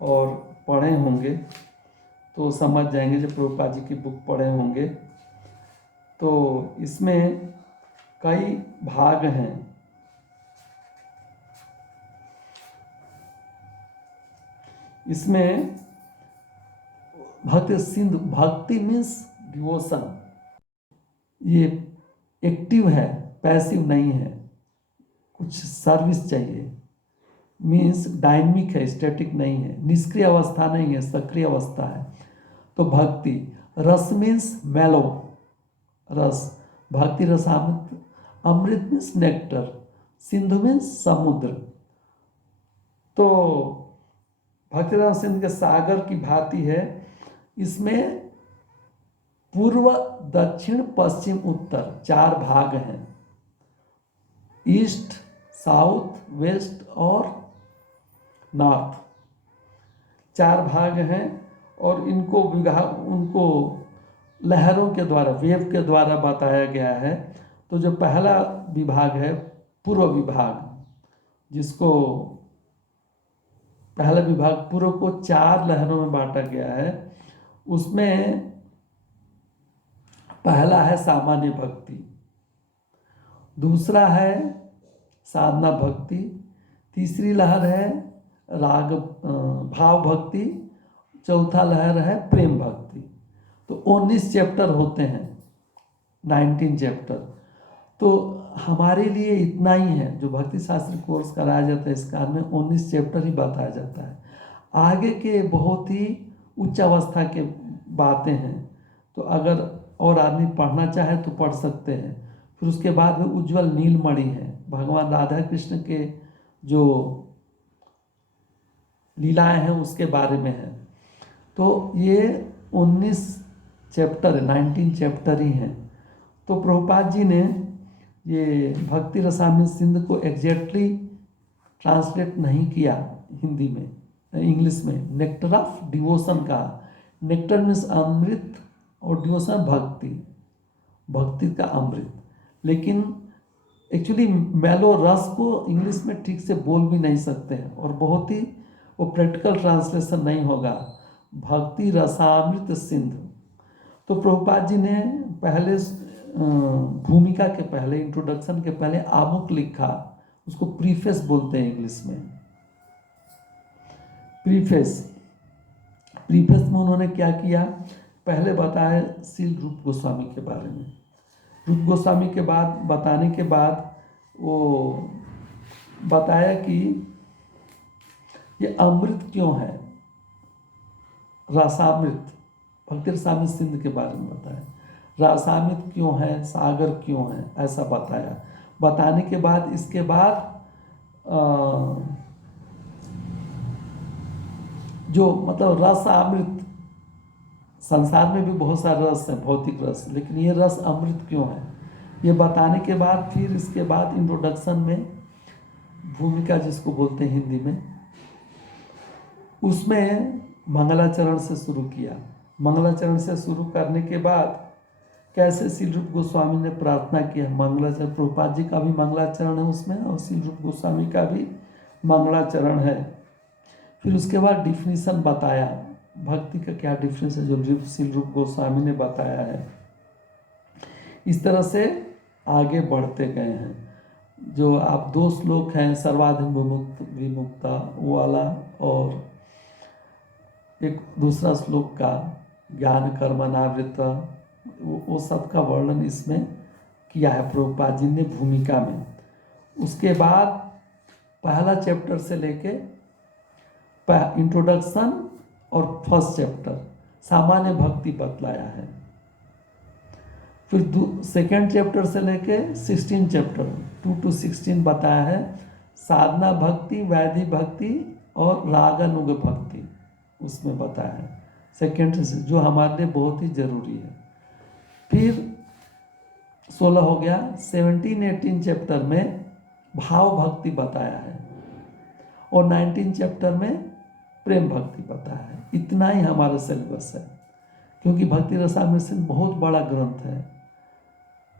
और पढ़े होंगे तो समझ जाएंगे, जब प्रभुपाद जी की बुक पढ़े होंगे तो इसमें कई भाग हैं। इसमें भक्ति सिंध, भक्ति मीन्स डिवोशन, ये एक्टिव है, पैसिव नहीं है, कुछ सर्विस चाहिए, मीन्स डायनेमिक है, स्टैटिक नहीं है, निष्क्रिय अवस्था नहीं है, सक्रिय अवस्था है। तो भक्ति रस मीन्स मेलो, रस, भक्ति रसामृत, अमृत मीन्स नेक्टर, सिंधु मीन्स समुद्र। तो भक्ति रस सिंध के सागर की भांति है, इसमें पूर्व, दक्षिण, पश्चिम, उत्तर 4 भाग हैं, ईस्ट, साउथ, वेस्ट और नॉर्थ, 4 भाग हैं। और इनको उनको लहरों के द्वारा, वेव के द्वारा बताया गया है। तो जो पहला विभाग है पूर्व विभाग, जिसको पहला विभाग पूर्व को 4 लहरों में बांटा गया है, उसमें पहला है सामान्य भक्ति, दूसरा है साधना भक्ति, तीसरी लहर है राग भाव भक्ति, चौथा लहर है प्रेम भक्ति। तो 19 चैप्टर होते हैं, 19 चैप्टर। तो हमारे लिए इतना ही है, जो भक्ति शास्त्र कोर्स कराया जाता है इस काल में 19 चैप्टर ही बताया जाता है। आगे के बहुत ही उच्च अवस्था के बातें हैं, तो अगर और आदमी पढ़ना चाहे तो पढ़ सकते हैं। फिर उसके बाद में उज्जवल नीलमणि है, भगवान राधा कृष्ण के जो लीलाएं हैं उसके बारे में है। तो ये 19 चैप्टर है, 19 चैप्टर ही हैं। तो प्रभुपाद जी ने ये भक्ति रसामृत सिंध को एग्जैक्टली ट्रांसलेट नहीं किया हिंदी में, इंग्लिश में, नेक्टर ऑफ डिवोशन का। नेक्टर मीन्स अमृत और डिवोशन भक्ति, भक्ति का अमृत। लेकिन एक्चुअली मेलो रस को इंग्लिश में ठीक से बोल भी नहीं सकते हैं, और बहुत ही वो प्रैक्टिकल ट्रांसलेशन नहीं होगा। भक्ति रसामृत सिंधु। तो प्रभुपाद जी ने पहले भूमिका के पहले, इंट्रोडक्शन के पहले आमुख लिखा, उसको प्रीफेस बोलते हैं इंग्लिश में। प्रीफेस में उन्होंने क्या किया, पहले बताया श्रील रूप गोस्वामी के बारे में। रूप गोस्वामी के बाद बताने के बाद वो बताया कि ये अमृत क्यों है, रसामृत, भक्ति रसामृत सिंध के बारे में बताया, रसामृत क्यों है, सागर क्यों है, ऐसा बताया। बताने के बाद इसके बाद जो मतलब रस अमृत, संसार में भी बहुत सारे रस हैं, भौतिक रस, लेकिन ये रस अमृत क्यों है, ये बताने के बाद फिर इसके बाद इंट्रोडक्शन में भूमिका जिसको बोलते हैं हिंदी में, उसमें मंगलाचरण से शुरू किया। मंगलाचरण से शुरू करने के बाद कैसे श्रील रूप गोस्वामी ने प्रार्थना किया, मंगलाचरण, प्रभुपाद जी का भी मंगलाचरण है उसमें और श्रील रूप गोस्वामी का भी मंगलाचरण है। फिर उसके बाद डिफिनीशन बताया, भक्ति का क्या डिफरेंस है, जो श्रील रूप गोस्वामी ने बताया है। इस तरह से आगे बढ़ते गए हैं। जो आप 2 श्लोक हैं, सर्वाधिक विमुक्ता वो वाला, और एक दूसरा श्लोक का ज्ञान कर्मणावृत, वो सब का वर्णन इसमें किया है प्रभुपाद जी ने भूमिका में। उसके बाद पहला चैप्टर से लेके इंट्रोडक्शन और फर्स्ट चैप्टर सामान्य भक्ति बतलाया है। फिर सेकेंड चैप्टर से लेके 16 चैप्टर 2 to 16 बताया है साधना भक्ति, वैधि भक्ति और रागानुग भक्ति, उसमें बताया है सेकेंड से, जो हमारे लिए बहुत ही जरूरी है। फिर 16 हो गया, 17-18 चैप्टर में भाव भक्ति बताया है और 19 चैप्टर में प्रेम भक्ति बताया है। इतना ही हमारा सिलेबस है, क्योंकि भक्ति रसामृत सिंध बहुत बड़ा ग्रंथ है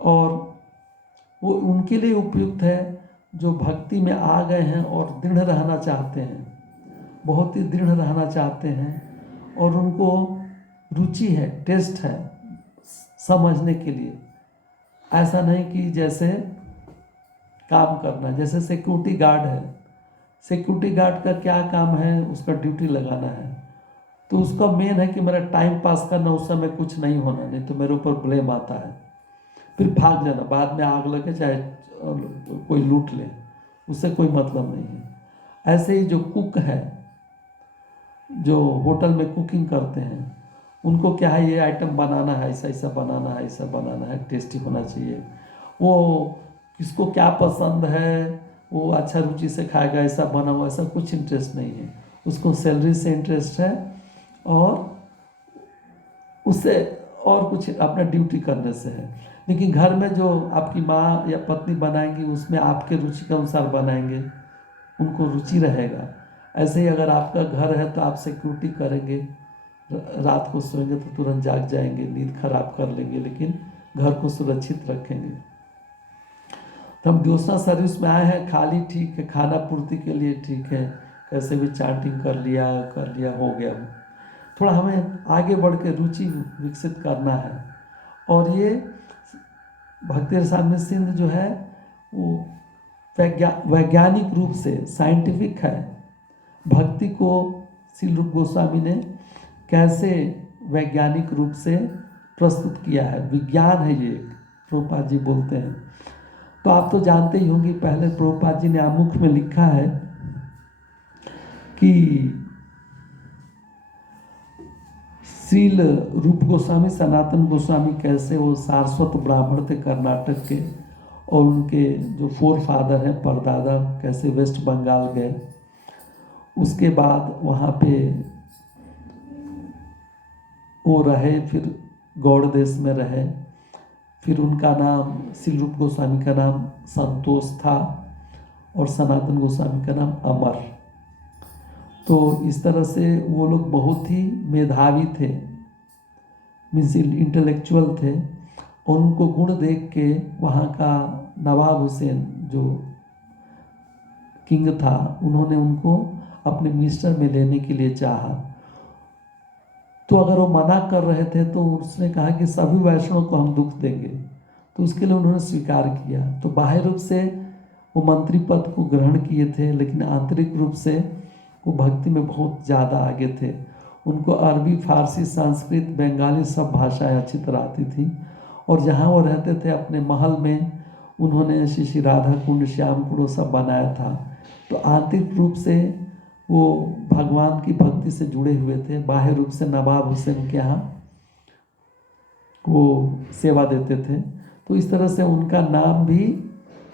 और वो उनके लिए उपयुक्त है जो भक्ति में आ गए हैं और दृढ़ रहना चाहते हैं, बहुत ही दृढ़ रहना चाहते हैं और उनको रुचि है, टेस्ट है समझने के लिए। ऐसा नहीं कि जैसे काम करना, जैसे सिक्योरिटी गार्ड है, सिक्योरिटी गार्ड का क्या काम है, उसका ड्यूटी लगाना है, तो उसका मेन है कि मेरा टाइम पास करना, उस समय कुछ नहीं होना, नहीं तो मेरे ऊपर ब्लेम आता है, फिर भाग जाना, बाद में आग लगे चाहे कोई लूट ले, उससे कोई मतलब नहीं है। ऐसे ही जो कुक है, जो होटल में कुकिंग करते हैं, उनको क्या है, ये आइटम बनाना है, ऐसा ऐसा बनाना है, ऐसा बनाना है, टेस्टी होना चाहिए, वो किसको क्या पसंद है वो अच्छा रुचि से खाएगा, ऐसा बना हुआ, ऐसा कुछ इंटरेस्ट नहीं है, उसको सैलरी से इंटरेस्ट है और उससे और कुछ अपना ड्यूटी करने से है। लेकिन घर में जो आपकी माँ या पत्नी बनाएंगी उसमें आपके रुचि के अनुसार बनाएंगे, उनको रुचि रहेगा। ऐसे ही अगर आपका घर है तो आप सिक्योरिटी करेंगे, रात को सोएंगे तो तुरंत जाग जाएंगे, नींद खराब कर लेंगे, लेकिन घर को सुरक्षित रखेंगे। तो हम डिवोशनल सर्विस में आए हैं, खाली ठीक है, खाना पूर्ति के लिए ठीक है, कैसे भी चांटिंग कर लिया हो गया। थोड़ा हमें आगे बढ़ के रुचि विकसित करना है। और ये भक्ति रसामृत सिंध जो है वो वैज्ञानिक रूप से साइंटिफिक है। भक्ति को श्रील रूप गोस्वामी ने कैसे वैज्ञानिक रूप से प्रस्तुत किया है, विज्ञान है ये, प्रभुपाद जी बोलते हैं। तो आप तो जानते ही होंगे, पहले प्रभुपाद जी ने आमुख में लिखा है कि श्रील रूप गोस्वामी, सनातन गोस्वामी कैसे वो सारस्वत ब्राह्मण थे कर्नाटक के, और उनके जो 4 फादर हैं, परदादा, कैसे वेस्ट बंगाल गए, उसके बाद वहाँ पे वो रहे, फिर गौड़ देश में रहे, फिर उनका नाम, श्रील रूप गोस्वामी का नाम संतोष था और सनातन गोस्वामी का नाम अमर। तो इस तरह से वो लोग बहुत ही मेधावी थे, मीन्स इंटेलेक्चुअल थे, और उनको गुण देख के वहाँ का नवाब हुसैन जो किंग था, उन्होंने उनको अपने मिनिस्टर में लेने के लिए चाहा। तो अगर वो मना कर रहे थे तो उसने कहा कि सभी वैष्णव को हम दुख देंगे, तो उसके लिए उन्होंने स्वीकार किया। तो बाह्य रूप से वो मंत्री पद को ग्रहण किए थे, लेकिन आंतरिक रूप से वो भक्ति में बहुत ज़्यादा आगे थे। उनको अरबी, फारसी, संस्कृत, बंगाली सब भाषाएं अच्छी तरह आती थी। और जहाँ वो रहते थे अपने महल में उन्होंने श्री श्री राधा कुंड, श्याम कुंड सब बनाया था। तो आंतरिक रूप से वो भगवान की भक्ति से जुड़े हुए थे। बाह्य रूप से नवाब हुसैन के यहाँ वो सेवा देते थे। तो इस तरह से उनका नाम भी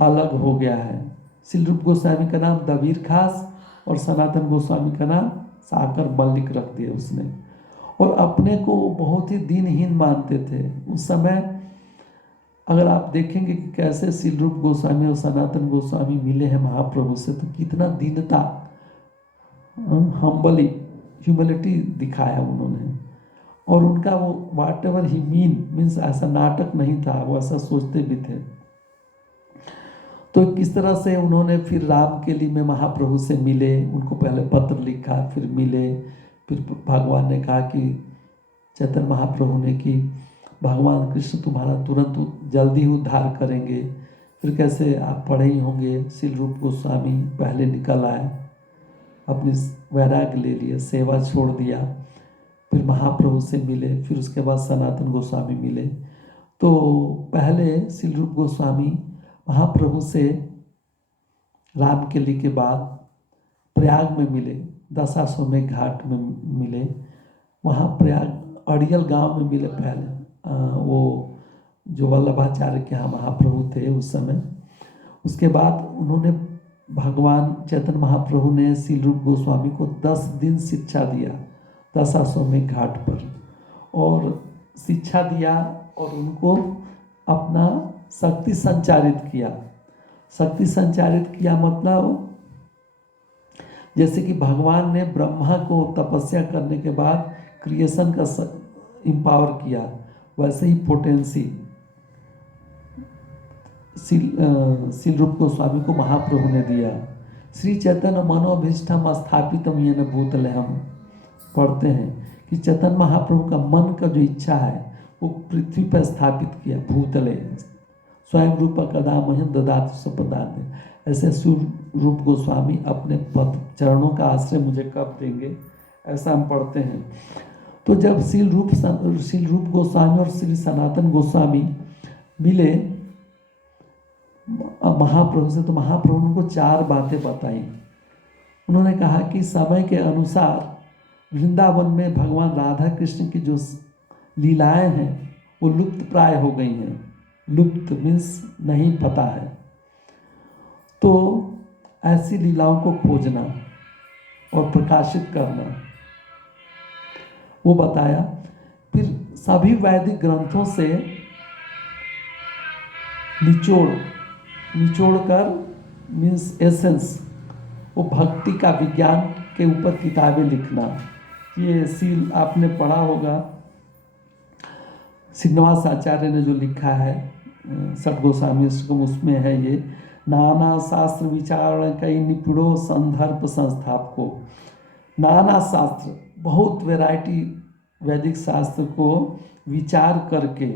अलग हो गया है। श्री रूप गोस्वामी का नाम दबीर खास और सनातन गोस्वामी का नाम साकर मल्लिक रख दिया उसने। और अपने को बहुत ही दीनहीन मानते थे उस समय। अगर आप देखेंगे कि कैसे श्री रूप गोस्वामी और सनातन गोस्वामी मिले हैं महाप्रभु से, तो कितना दीनता, हम्बली, ह्यूमिलिटी दिखाया उन्होंने। और उनका वो वाट एवर ही मीन्स ऐसा नाटक नहीं था, वो ऐसा सोचते भी थे। तो किस तरह से उन्होंने फिर राम के लिए में महाप्रभु से मिले, उनको पहले पत्र लिखा, फिर मिले, फिर भगवान ने कहा कि चैतन्य महाप्रभु ने कि भगवान कृष्ण तुम्हारा तुरंत जल्दी ही उद्धार करेंगे। फिर कैसे आप पढ़े ही होंगे, श्री रूप गोस्वामी पहले निकल आए, अपनी वैराग्य ले लिए, सेवा छोड़ दिया, फिर महाप्रभु से मिले, फिर उसके बाद सनातन गोस्वामी मिले। तो पहले श्री रूप गोस्वामी महाप्रभु से राम केली के बाद प्रयाग में मिले, दशाश्वमेध घाट में मिले, वहाँ प्रयाग अड़ियल गांव में मिले पहले। वो जो वल्लभाचार्य के यहाँ महाप्रभु थे उस समय। उसके बाद उन्होंने भगवान चैतन्य महाप्रभु ने श्री रूप गोस्वामी को 10 दिन शिक्षा दिया दशाश्वमेध घाट पर, और शिक्षा दिया और उनको अपना शक्ति संचारित किया। शक्ति संचारित किया मतलब जैसे कि भगवान ने ब्रह्मा को तपस्या करने के बाद क्रिएशन का एम्पावर किया, वैसे ही पोटेंसी श्री रूप गोस्वामी को महाप्रभु ने दिया। श्री चैतन्य मनोभीष्टम स्थापितम येन भूतले, हम पढ़ते हैं कि चैतन्य महाप्रभु का मन का जो इच्छा है वो पृथ्वी पर स्थापित किया, भूतले स्वयं रूप कदा मह्यं ददातु सपदान। ऐसे श्री रूप गोस्वामी अपने पद चरणों का आश्रय मुझे कब देंगे, ऐसा हम पढ़ते हैं। तो जब श्री रूप गोस्वामी और श्री सनातन गोस्वामी मिले महाप्रभु से, तो महाप्रभु ने उनको 4 बातें बताई। उन्होंने कहा कि समय के अनुसार वृंदावन में भगवान राधा कृष्ण की जो लीलाएं हैं वो लुप्त प्राय हो गई हैं। लुप्त मीन्स नहीं पता है। तो ऐसी लीलाओं को खोजना और प्रकाशित करना वो बताया। फिर सभी वैदिक ग्रंथों से निचोड़ कर मीन्स एसेंस, वो भक्ति का विज्ञान के ऊपर किताबें लिखना। ये सील आपने पढ़ा होगा, श्रीनिवास आचार्य ने जो लिखा है षट गोस्वामी अष्टकम, उसमें है ये नाना शास्त्र विचारण कई निपुणों संदर्भ संस्थापकों। नाना शास्त्र, बहुत वैरायटी वैदिक शास्त्र को विचार करके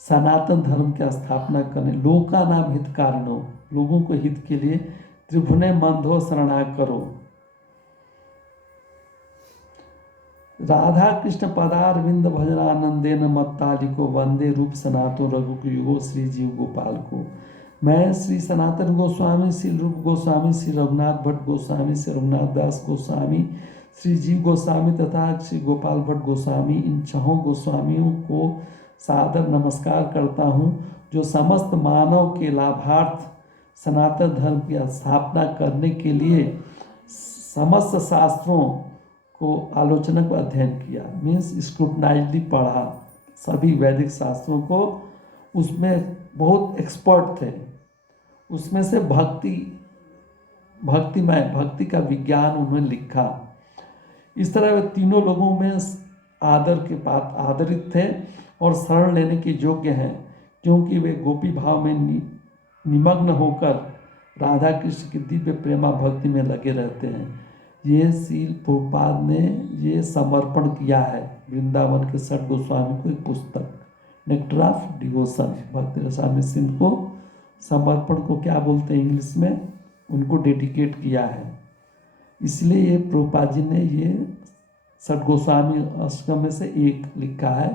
सनातन धर्म की स्थापना करने, लोका नाम हित कारणों, लोगों को हित के लिए त्रिभुवने मंधो शरणा करो। राधा कृष्ण पदारविंद भजनानंदेन मत्तालिको वंदे रूप सनातो रघुकुयुगो श्री जीव गोपाल को। मैं श्री सनातन गोस्वामी, श्री रूप गोस्वामी, श्री रघुनाथ भट्ट गोस्वामी, श्री रघुनाथ दास गोस्वामी, श्री जीव गोस्वामी तथा श्री गोपाल भट्ट गोस्वामी, इन 6 गोस्वामियों को सादर नमस्कार करता हूँ, जो समस्त मानव के लाभार्थ सनातन धर्म की स्थापना करने के लिए समस्त शास्त्रों को आलोचना को अध्ययन किया। मीन्स स्क्रूटनाइजली पढ़ा सभी वैदिक शास्त्रों को, उसमें बहुत एक्सपर्ट थे। उसमें से भक्ति का विज्ञान उन्होंने लिखा। इस तरह वे तीनों लोगों में आदर के पात्र, आदरित थे और शरण लेने के योग्य हैं, क्योंकि वे गोपी भाव में निमग्न होकर राधा कृष्ण की दिव्य प्रेमा भक्ति में लगे रहते हैं। ये श्रील प्रभुपाद ने ये समर्पण किया है वृंदावन के षट गोस्वामी को एक पुस्तक नेक्टर ऑफ डिवोशन। भक्ति रसामृत सिंह को समर्पण को क्या बोलते हैं इंग्लिश में, उनको डेडिकेट किया है। इसलिए ये प्रभुपाद जी ने ये षट गोस्वामी अष्टकम में से एक लिखा है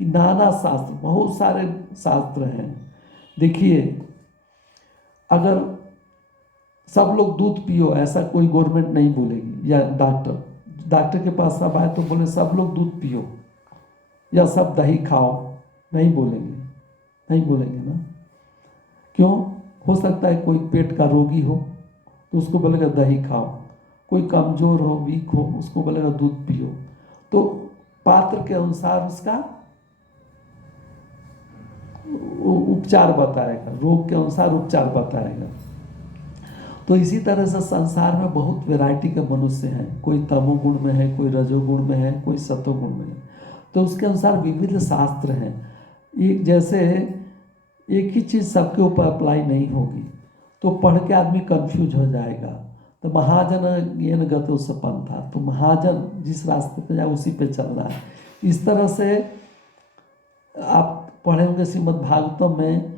कि नाना शास्त्र, बहुत सारे शास्त्र हैं। देखिए, अगर सब लोग दूध पियो ऐसा कोई गवर्नमेंट नहीं बोलेगी, या डॉक्टर के पास सब आए तो बोले सब लोग दूध पियो या सब दही खाओ, नहीं बोलेंगे, नहीं बोलेंगे ना। क्यों? हो सकता है कोई पेट का रोगी हो तो उसको बोलेगा दही खाओ, कोई कमजोर हो, वीक हो, उसको बोलेगा दूध पियो। तो पात्र के अनुसार उसका उपचार बताएगा, रोग के अनुसार उपचार बताएगा। तो इसी तरह से संसार में बहुत वैरायटी के मनुष्य हैं, कोई तमोगुण में है, कोई रजोगुण में है, कोई सतोगुण में है। तो उसके अनुसार विविध शास्त्र हैं। एक जैसे एक ही चीज़ सबके ऊपर अप्लाई नहीं होगी, तो पढ़ के आदमी कंफ्यूज हो जाएगा। तो महाजन ज्ञान गतो सपंथा, तो महाजन जिस रास्ते पे जाए उसी पे चलना है। इस तरह से आप पढ़े होंगे श्रीमद् भागवतम में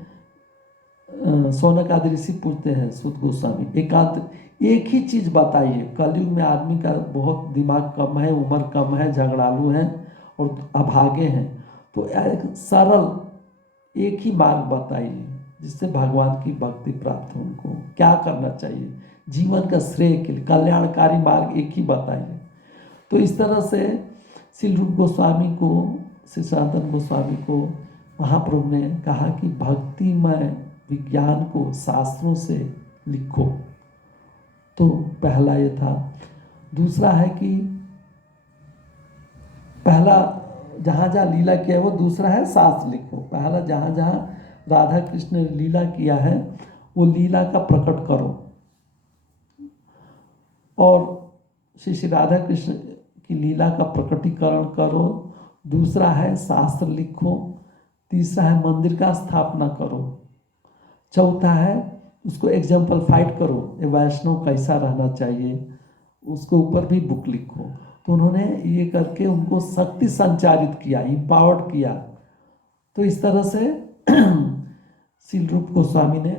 सौनक आदि ऋषि पूछते हैं सुत गोस्वामी, एकांत एक ही चीज़ बताइए। कलयुग में आदमी का बहुत दिमाग कम है, उम्र कम है, झगड़ालू हैं और अभागे हैं, तो एक सरल एक ही मार्ग बताइए जिससे भगवान की भक्ति प्राप्त हो। उनको क्या करना चाहिए जीवन का श्रेय के लिए, कल्याणकारी मार्ग एक ही बताइए। तो इस तरह से श्री रूप गोस्वामी को, श्री सनातन गोस्वामी को महाप्रभु ने कहा कि भक्तिमय विज्ञान को शास्त्रों से लिखो। तो पहला ये था। दूसरा है कि पहला जहाँ जहाँ लीला किया है वो, दूसरा है शास्त्र लिखो। पहला जहाँ जहाँ राधा कृष्ण ने लीला किया है वो लीला का प्रकट करो, और श्री श्री राधा कृष्ण की लीला का प्रकटीकरण करो। दूसरा है शास्त्र लिखो। तीसरा है मंदिर का स्थापना करो। चौथा है उसको एग्जाम्पल फाइट करो, ये वैष्णव कैसा रहना चाहिए, उसके ऊपर भी बुक लिखो। तो उन्होंने ये करके उनको शक्ति संचारित किया, इम्पावर्ड किया। तो इस तरह से श्री रूप गोस्वामी ने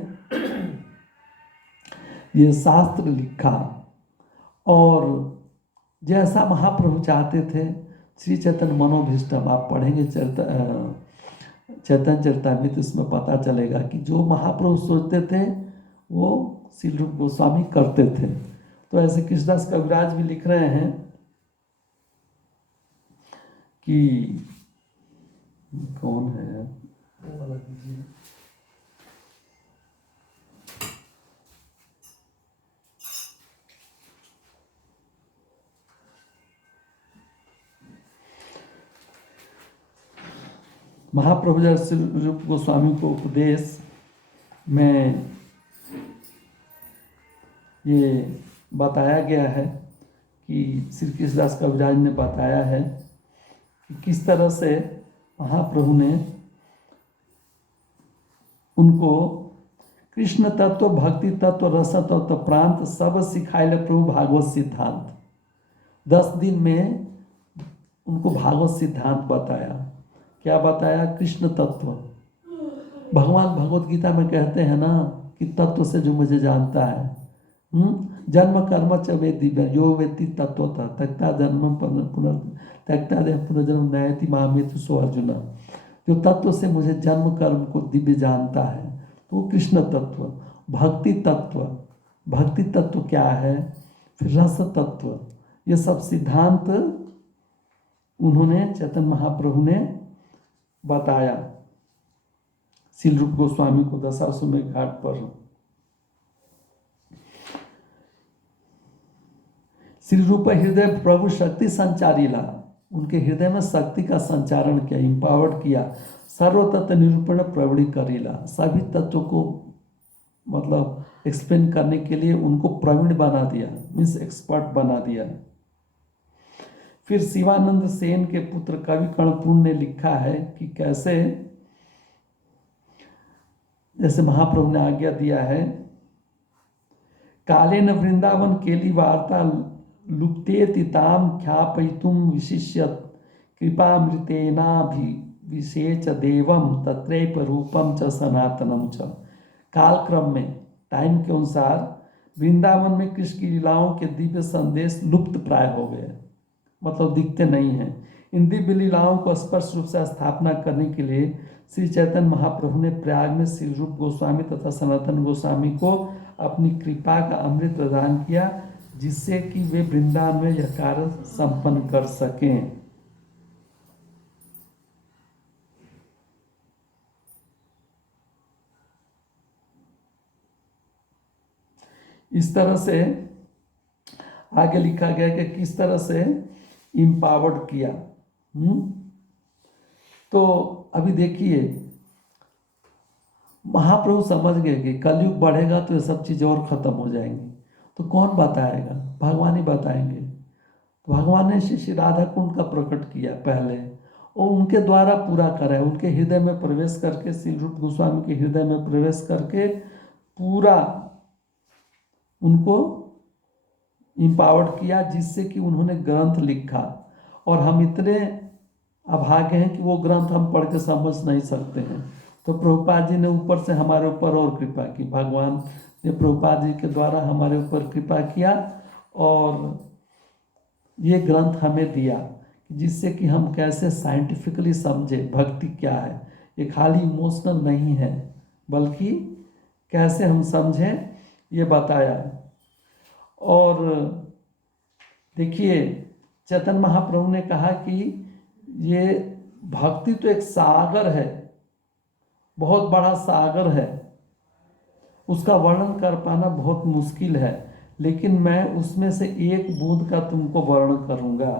ये शास्त्र लिखा। और जैसा महाप्रभु चाहते थे, श्री चैतन्य मनोभीष्टम आप पढ़ेंगे चैतन्य चरितामृत, इसमें पता चलेगा कि जो महाप्रभु सोचते थे वो श्री रूप गोस्वामी करते थे। तो ऐसे कृष्णदास कविराज भी लिख रहे हैं कि कौन है वो वाला दीजिए, महाप्रभु जब श्री रूप गोस्वामी को उपदेश में ये बताया गया है कि श्री कृष्णदास कविराज ने बताया है कि किस तरह से महाप्रभु ने उनको कृष्ण तत्व, भक्ति तत्व, रस तत्व, प्रांत सब सिखाए प्रभु भागवत सिद्धांत। 10 दिन में उनको भागवत सिद्धांत बताया। क्या बताया? कृष्ण तत्व। भगवान भगवत गीता में कहते हैं ना कि तत्व से जो मुझे जानता है, जन्म कर्म च वेदी यो वेत्ति तत्वतः त्यक्ता जन्म त्यक्ता देह पुनर्जन्म नयति मामेतु सो अर्जुन। जो तत्व से मुझे जन्म कर्म को दिव्य जानता है तो वो कृष्ण तत्व। भक्ति तत्व, भक्ति तत्व क्या है? फिर रस तत्व। ये सब सिद्धांत उन्होंने चैतन्य महाप्रभु ने बताया श्री रूप गोस्वामी को दशाश्वमेध घाट पर। श्री रूप हृदय प्रभु शक्ति संचारीला, उनके हृदय में शक्ति का संचारण किया, इंपावर्ड किया। सर्व तत्व निरूपण प्रवृत्ति करीला, सभी तत्वों को मतलब एक्सप्लेन करने के लिए उनको प्रवीण बना दिया, मीन्स एक्सपर्ट बना दिया। फिर शिवानंद सेन के पुत्र कवि कर्णपूर्ण ने लिखा है कि कैसे, जैसे महाप्रभु ने आज्ञा दिया है, काले न वृंदावन केली वार्ता लुप्तेति ताम ख्यापयितुम विशिष्यत कृपामृतेनाभिषेच देवम तत्रैव रूपम च सनातनम च। कालक्रम में, टाइम के अनुसार वृंदावन में कृष्ण की लीलाओं के दिव्य संदेश लुप्त प्राय हो गए, मतलब दिखते नहीं हैं। इन दिव्य लीलाओं को स्पष्ट रूप से स्थापना करने के लिए श्री चैतन्य महाप्रभु ने प्रयाग में श्री रूप गोस्वामी तथा सनातन गोस्वामी को अपनी कृपा का अमृत प्रदान किया, जिससे कि वे वृंदावन में यह कार्य संपन्न कर सकें। इस तरह से आगे लिखा गया कि किस तरह से इम्पावर्ड किया। तो अभी देखिए, महाप्रभु समझ गए कि कलयुग बढ़ेगा तो ये सब चीज़ें और ख़त्म हो जाएंगी, तो कौन बताएगा? भगवान ही बताएंगे। तो भगवान ने श्री राधा कुंड का प्रकट किया पहले, और उनके द्वारा पूरा कराया, उनके हृदय में प्रवेश करके, श्री रूप गोस्वामी के हृदय में प्रवेश करके पूरा उनको इम्पावर्ड किया, जिससे कि उन्होंने ग्रंथ लिखा। और हम इतने अभागे हैं कि वो ग्रंथ हम पढ़ के समझ नहीं सकते हैं। तो प्रभुपाद जी ने ऊपर से हमारे ऊपर और कृपा की, भगवान ने प्रभुपाद जी के द्वारा हमारे ऊपर कृपा किया और ये ग्रंथ हमें दिया, जिससे कि हम कैसे साइंटिफिकली समझे भक्ति क्या है। ये खाली इमोशनल नहीं है, बल्कि कैसे हम समझें ये बताया। और देखिए, चैतन्य महाप्रभु ने कहा कि ये भक्ति तो एक सागर है, बहुत बड़ा सागर है, उसका वर्णन कर पाना बहुत मुश्किल है, लेकिन मैं उसमें से एक बूंद का तुमको वर्णन करूंगा।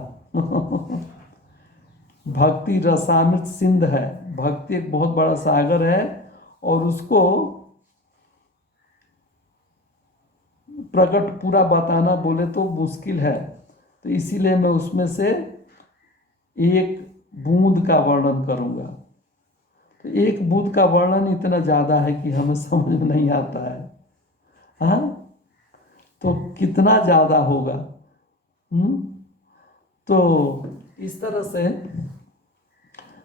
भक्ति रसामृत सिंध है, भक्ति एक बहुत बड़ा सागर है और उसको प्रकट पूरा बताना बोले तो मुश्किल है। तो इसीलिए मैं उसमें से एक बूंद का वर्णन करूंगा। तो एक बूंद का वर्णन इतना ज़्यादा है कि हमें समझ में नहीं आता है। हाँ, तो कितना ज़्यादा होगा। तो इस तरह से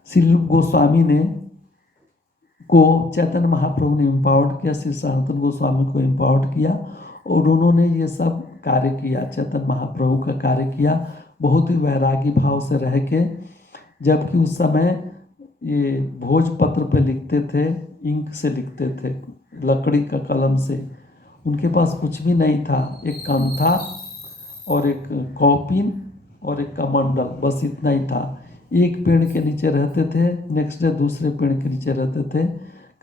श्री रूप गोस्वामी ने को चैतन्य महाप्रभु ने एम्पावर्ड किया, श्री सनातन गोस्वामी को एम्पावर्ड किया और उन्होंने ये सब कार्य किया, चैतन्य महाप्रभु का कार्य किया, बहुत ही वैरागी भाव से रह के। जबकि उस समय ये भोजपत्र पे लिखते थे, इंक से लिखते थे, लकड़ी का कलम से, उनके पास कुछ भी नहीं था, एक कंथा और एक कॉपिन और एक कमंडल, बस इतना ही था। एक पेड़ के नीचे रहते थे, नेक्स्ट डे दूसरे पेड़ के नीचे रहते थे,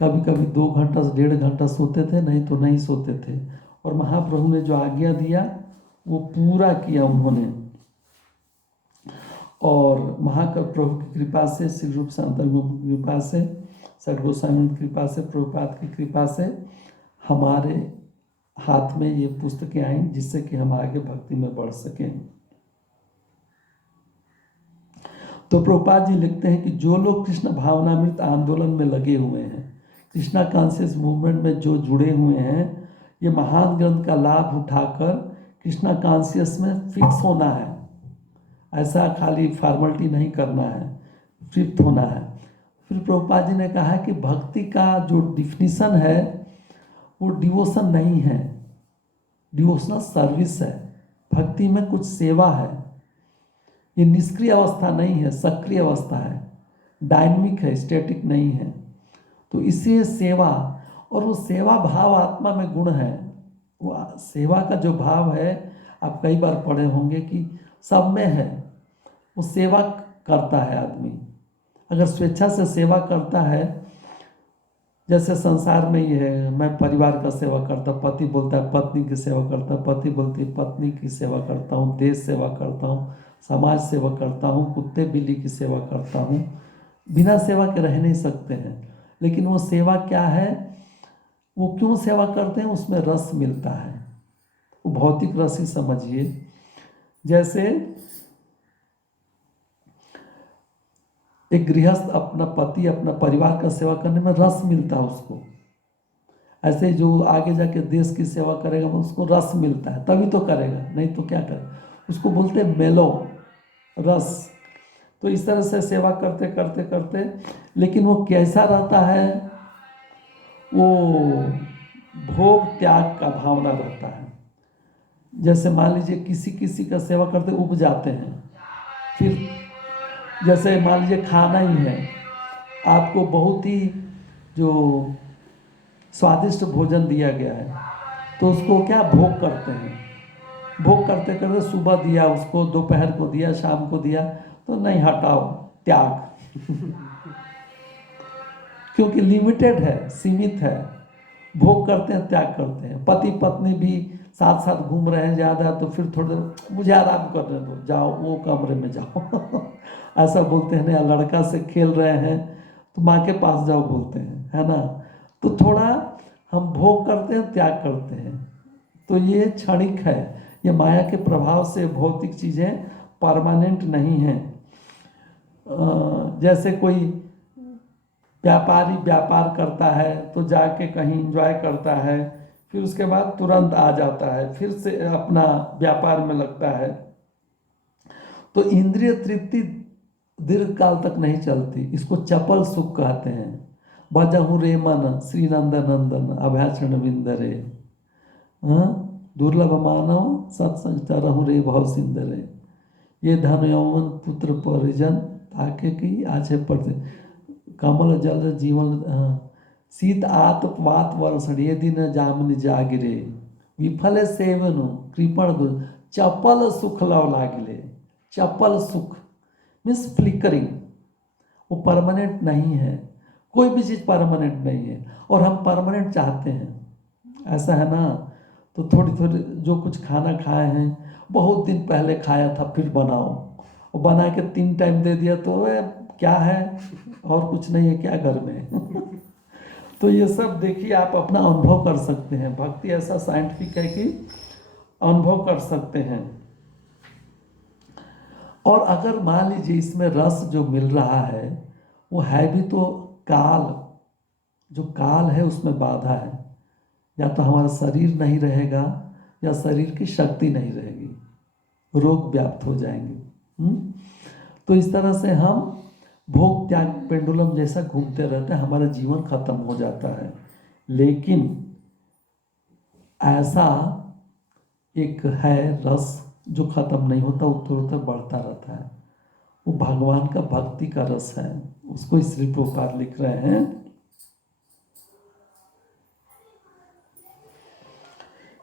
कभी कभी 2 घंटा से 1.5 घंटा सोते थे, नहीं तो नहीं सोते थे। और महाप्रभु ने जो आज्ञा दिया वो पूरा किया उन्होंने। और महाप्रभु की कृपा से, श्री रूप सनातन की कृपा से, सठ गोस्वामी की कृपा से, प्रभुपाद की कृपा से हमारे हाथ में ये पुस्तकें आई, जिससे कि हम आगे भक्ति में बढ़ सकें। तो प्रभुपाद जी लिखते हैं कि जो लोग कृष्ण भावनामृत आंदोलन में लगे हुए हैं, कृष्णा कॉन्शियस मूवमेंट में जो जुड़े हुए हैं, ये महान ग्रंथ का लाभ उठाकर कृष्णा कॉन्शियस में फिक्स होना है। ऐसा खाली फॉर्मेलिटी नहीं करना है, फिक्स होना है। फिर प्रभुपाद जी ने कहा कि भक्ति का जो डिफिनीशन है वो डिवोशन नहीं है, डिवोशनल सर्विस है। भक्ति में कुछ सेवा है, ये निष्क्रिय अवस्था नहीं है, सक्रिय अवस्था है, डायनेमिक है, स्टैटिक नहीं है। तो इसलिए सेवा, और वो सेवा भाव आत्मा में गुण है। वो सेवा का जो भाव है, आप कई बार पढ़े होंगे कि सब में है। वो सेवा करता है आदमी, अगर स्वेच्छा से सेवा करता है, जैसे संसार में ये है, मैं परिवार का सेवा करता, पति बोलता है पत्नी की सेवा करता, पति बोलती है पत्नी की सेवा करता हूँ, देश सेवा करता हूँ, समाज सेवा करता हूँ, कुत्ते बिल्ली की सेवा करता हूँ। बिना सेवा के रह नहीं सकते हैं। लेकिन वो सेवा क्या है, वो क्यों सेवा करते हैं, उसमें रस मिलता है, वो भौतिक रस ही समझिए। जैसे एक गृहस्थ अपना पति, अपना परिवार का सेवा करने में रस मिलता है उसको, ऐसे ही जो आगे जाके देश की सेवा करेगा उसको रस मिलता है, तभी तो करेगा, नहीं तो क्या करे। उसको बोलते हैं मेलो, रस। तो इस तरह से सेवा करते करते करते, लेकिन वो कैसा रहता है, वो भोग त्याग का भावना रहता है। जैसे मान लीजिए किसी किसी का सेवा करते उब जाते हैं, फिर जैसे मान लीजिए खाना ही है, आपको बहुत ही जो स्वादिष्ट भोजन दिया गया है, तो उसको क्या भोग करते हैं, भोग करते करते सुबह दिया उसको, दोपहर को दिया, शाम को दिया, तो नहीं हटाओ, त्याग। क्योंकि लिमिटेड है, सीमित है, भोग करते हैं, त्याग करते हैं। पति पत्नी भी साथ साथ घूम रहे हैं ज़्यादा, तो फिर थोड़ी देर मुझे आराम करने दो, जाओ वो कमरे में जाओ। ऐसा बोलते हैं ना, लड़का से खेल रहे हैं तो माँ के पास जाओ बोलते हैं, है ना। तो थोड़ा हम भोग करते हैं, त्याग करते हैं, तो ये क्षणिक है। ये माया के प्रभाव से भौतिक चीज़ें परमानेंट नहीं हैं। जैसे कोई व्यापारी व्यापार करता है तो जाके कहीं एंजॉय करता है, फिर उसके बाद तुरंत आ जाता है, फिर से अपना व्यापार में लगता है। तो इंद्रिय तृप्ति दीर्घ काल तक नहीं चलती, इसको चपल सुख कहते हैं। बजहु रे मन श्री नंदन नंदन अभ्याचरण विंदरे, दुर्लभ मानव सत्संग चरहु रे भव सिंदरे, ये धन यौवन पुत्र परिजन ताके की आछे पड़ते, कमल जल जीवन शीत आत वात वर्षण ये दिन जामन जागिरे, विफल सेवन कृपण दुर चपल सुख लव लागिले। चपल सुख मीन्स फ्लिकरिंग, वो परमानेंट नहीं है, कोई भी चीज़ परमानेंट नहीं है, और हम परमानेंट चाहते हैं, ऐसा है ना। तो थोड़ी थोड़ी जो कुछ खाना खाए हैं, बहुत दिन पहले खाया था, फिर बनाओ, और बना के 3 टाइम दे दिया तो क्या है, और कुछ नहीं है क्या घर में। तो ये सब देखिए, आप अपना अनुभव कर सकते हैं। भक्ति ऐसा साइंटिफिक है कि अनुभव कर सकते हैं। और अगर मान लीजिए इसमें रस जो मिल रहा है वो है भी तो काल, जो काल है उसमें बाधा है, या तो हमारा शरीर नहीं रहेगा या शरीर की शक्ति नहीं रहेगी, रोग व्याप्त हो जाएंगे। तो इस तरह से हम भोग त्याग पेंडुलम जैसा घूमते रहते हैं, हमारा जीवन खत्म हो जाता है। लेकिन ऐसा एक है रस जो खत्म नहीं होता, उत्तरोत्तर बढ़ता रहता है, वो भगवान का भक्ति का रस है। उसको श्री प्रभुपाद लिख रहे हैं,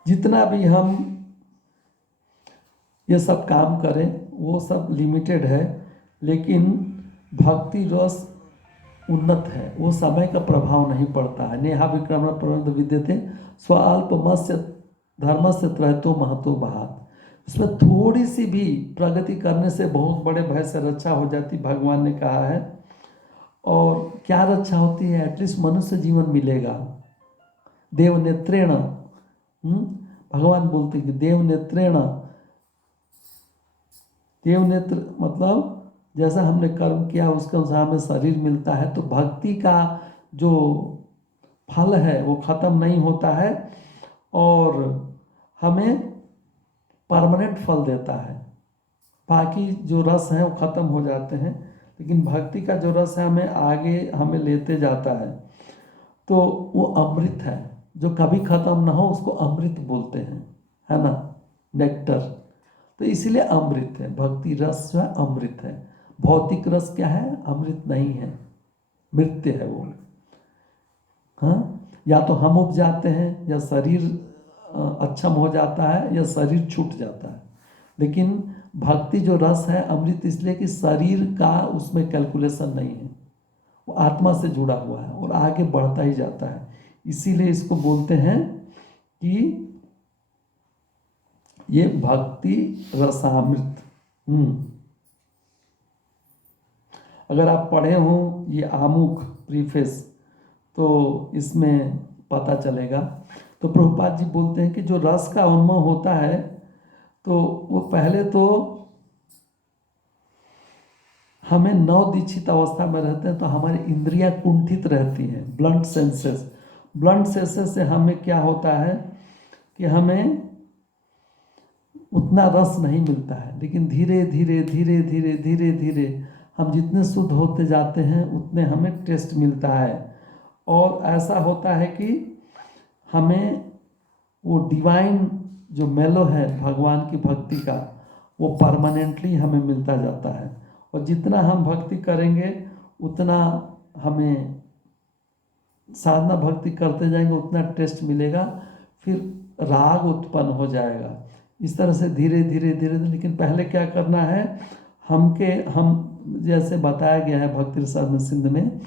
जितना भी हम ये सब काम करें वो सब लिमिटेड है, लेकिन भक्ति रस उन्नत है, वो समय का प्रभाव नहीं पड़ता है। नेहा विक्रम प्रबंध विद्यते स्वल्प मत्स्य धर्म से त्रहतो महतो बहात। उसमें थोड़ी सी भी प्रगति करने से बहुत बड़े भय से रक्षा हो जाती, भगवान ने कहा है। और क्या रक्षा होती है, एटलीस्ट मनुष्य जीवन मिलेगा। देव नेत्रेण, भगवान बोलते कि देव नेत्रेण, देव नेत्र मतलब जैसा हमने कर्म किया उसके अनुसार हमें शरीर मिलता है। तो भक्ति का जो फल है वो खत्म नहीं होता है और हमें परमानेंट फल देता है। बाकी जो रस है वो खत्म हो जाते हैं, लेकिन भक्ति का जो रस है हमें आगे हमें लेते जाता है। तो वो अमृत है, जो कभी खत्म ना हो उसको अमृत बोलते हैं, है ना, नेक्टर। तो इसीलिए अमृत है, भक्ति रस जो है अमृत है। भौतिक रस क्या है, अमृत नहीं है, मृत्य है वो। हाँ, या तो हम उब जाते हैं, या शरीर अक्षम हो जाता है, या शरीर छूट जाता है। लेकिन भक्ति जो रस है अमृत, इसलिए कि शरीर का उसमें कैलकुलेशन नहीं है, वो आत्मा से जुड़ा हुआ है और आगे बढ़ता ही जाता है। इसीलिए इसको बोलते हैं कि ये भक्ति रसामृत। अगर आप पढ़े हो ये आमुख प्रीफेस तो इसमें पता चलेगा। तो प्रभुपाद जी बोलते हैं कि जो रस का अनुभव होता है तो वो पहले तो हमें नवदीक्षित अवस्था में रहते हैं तो हमारी इंद्रियां कुंठित रहती हैं, ब्लंट सेंसेस। ब्लंट सेंसेस से हमें क्या होता है कि हमें उतना रस नहीं मिलता है। लेकिन धीरे धीरे धीरे धीरे धीरे धीरे हम जितने शुद्ध होते जाते हैं उतने हमें टेस्ट मिलता है। और ऐसा होता है कि हमें वो डिवाइन जो मेलो है भगवान की भक्ति का, वो परमानेंटली हमें मिलता जाता है। और जितना हम भक्ति करेंगे उतना हमें, साधना भक्ति करते जाएंगे उतना टेस्ट मिलेगा, फिर राग उत्पन्न हो जाएगा। इस तरह से धीरे धीरे धीरे धीरे। लेकिन पहले क्या करना है, हम जैसे बताया गया है भक्ति रसायन सिंध में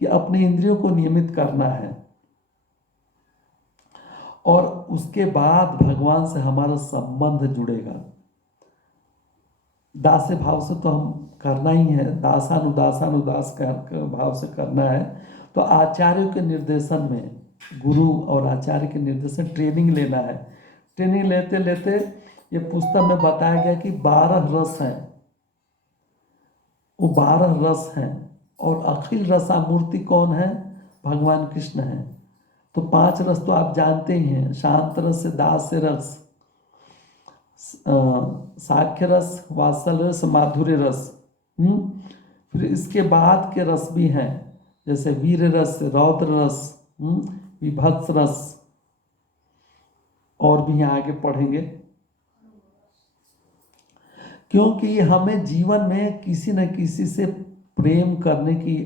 कि अपने इंद्रियों को नियमित करना है और उसके बाद भगवान से हमारा संबंध जुड़ेगा। दास्य भाव से तो हम करना ही है, दासानुदास भाव से करना है। तो आचार्यों के निर्देशन में, गुरु और आचार्य के निर्देशन ट्रेनिंग लेना है। ट्रेनिंग लेते लेते ये पुस्तक में बताया गया कि 12 रस हैं, वो 12 रस हैं। और अखिल रसामूर्ति कौन है? भगवान कृष्ण है। तो 5 रस तो आप जानते ही हैं, शांत रस, दास्य रस, साख्य रस, वात्सल रस, माधुर्य रस। फिर इसके बाद के रस भी हैं, जैसे वीर रस, रौद्र रस, विभत्स रस, और भी यहाँ आगे पढ़ेंगे। क्योंकि हमें जीवन में किसी न किसी से प्रेम करने की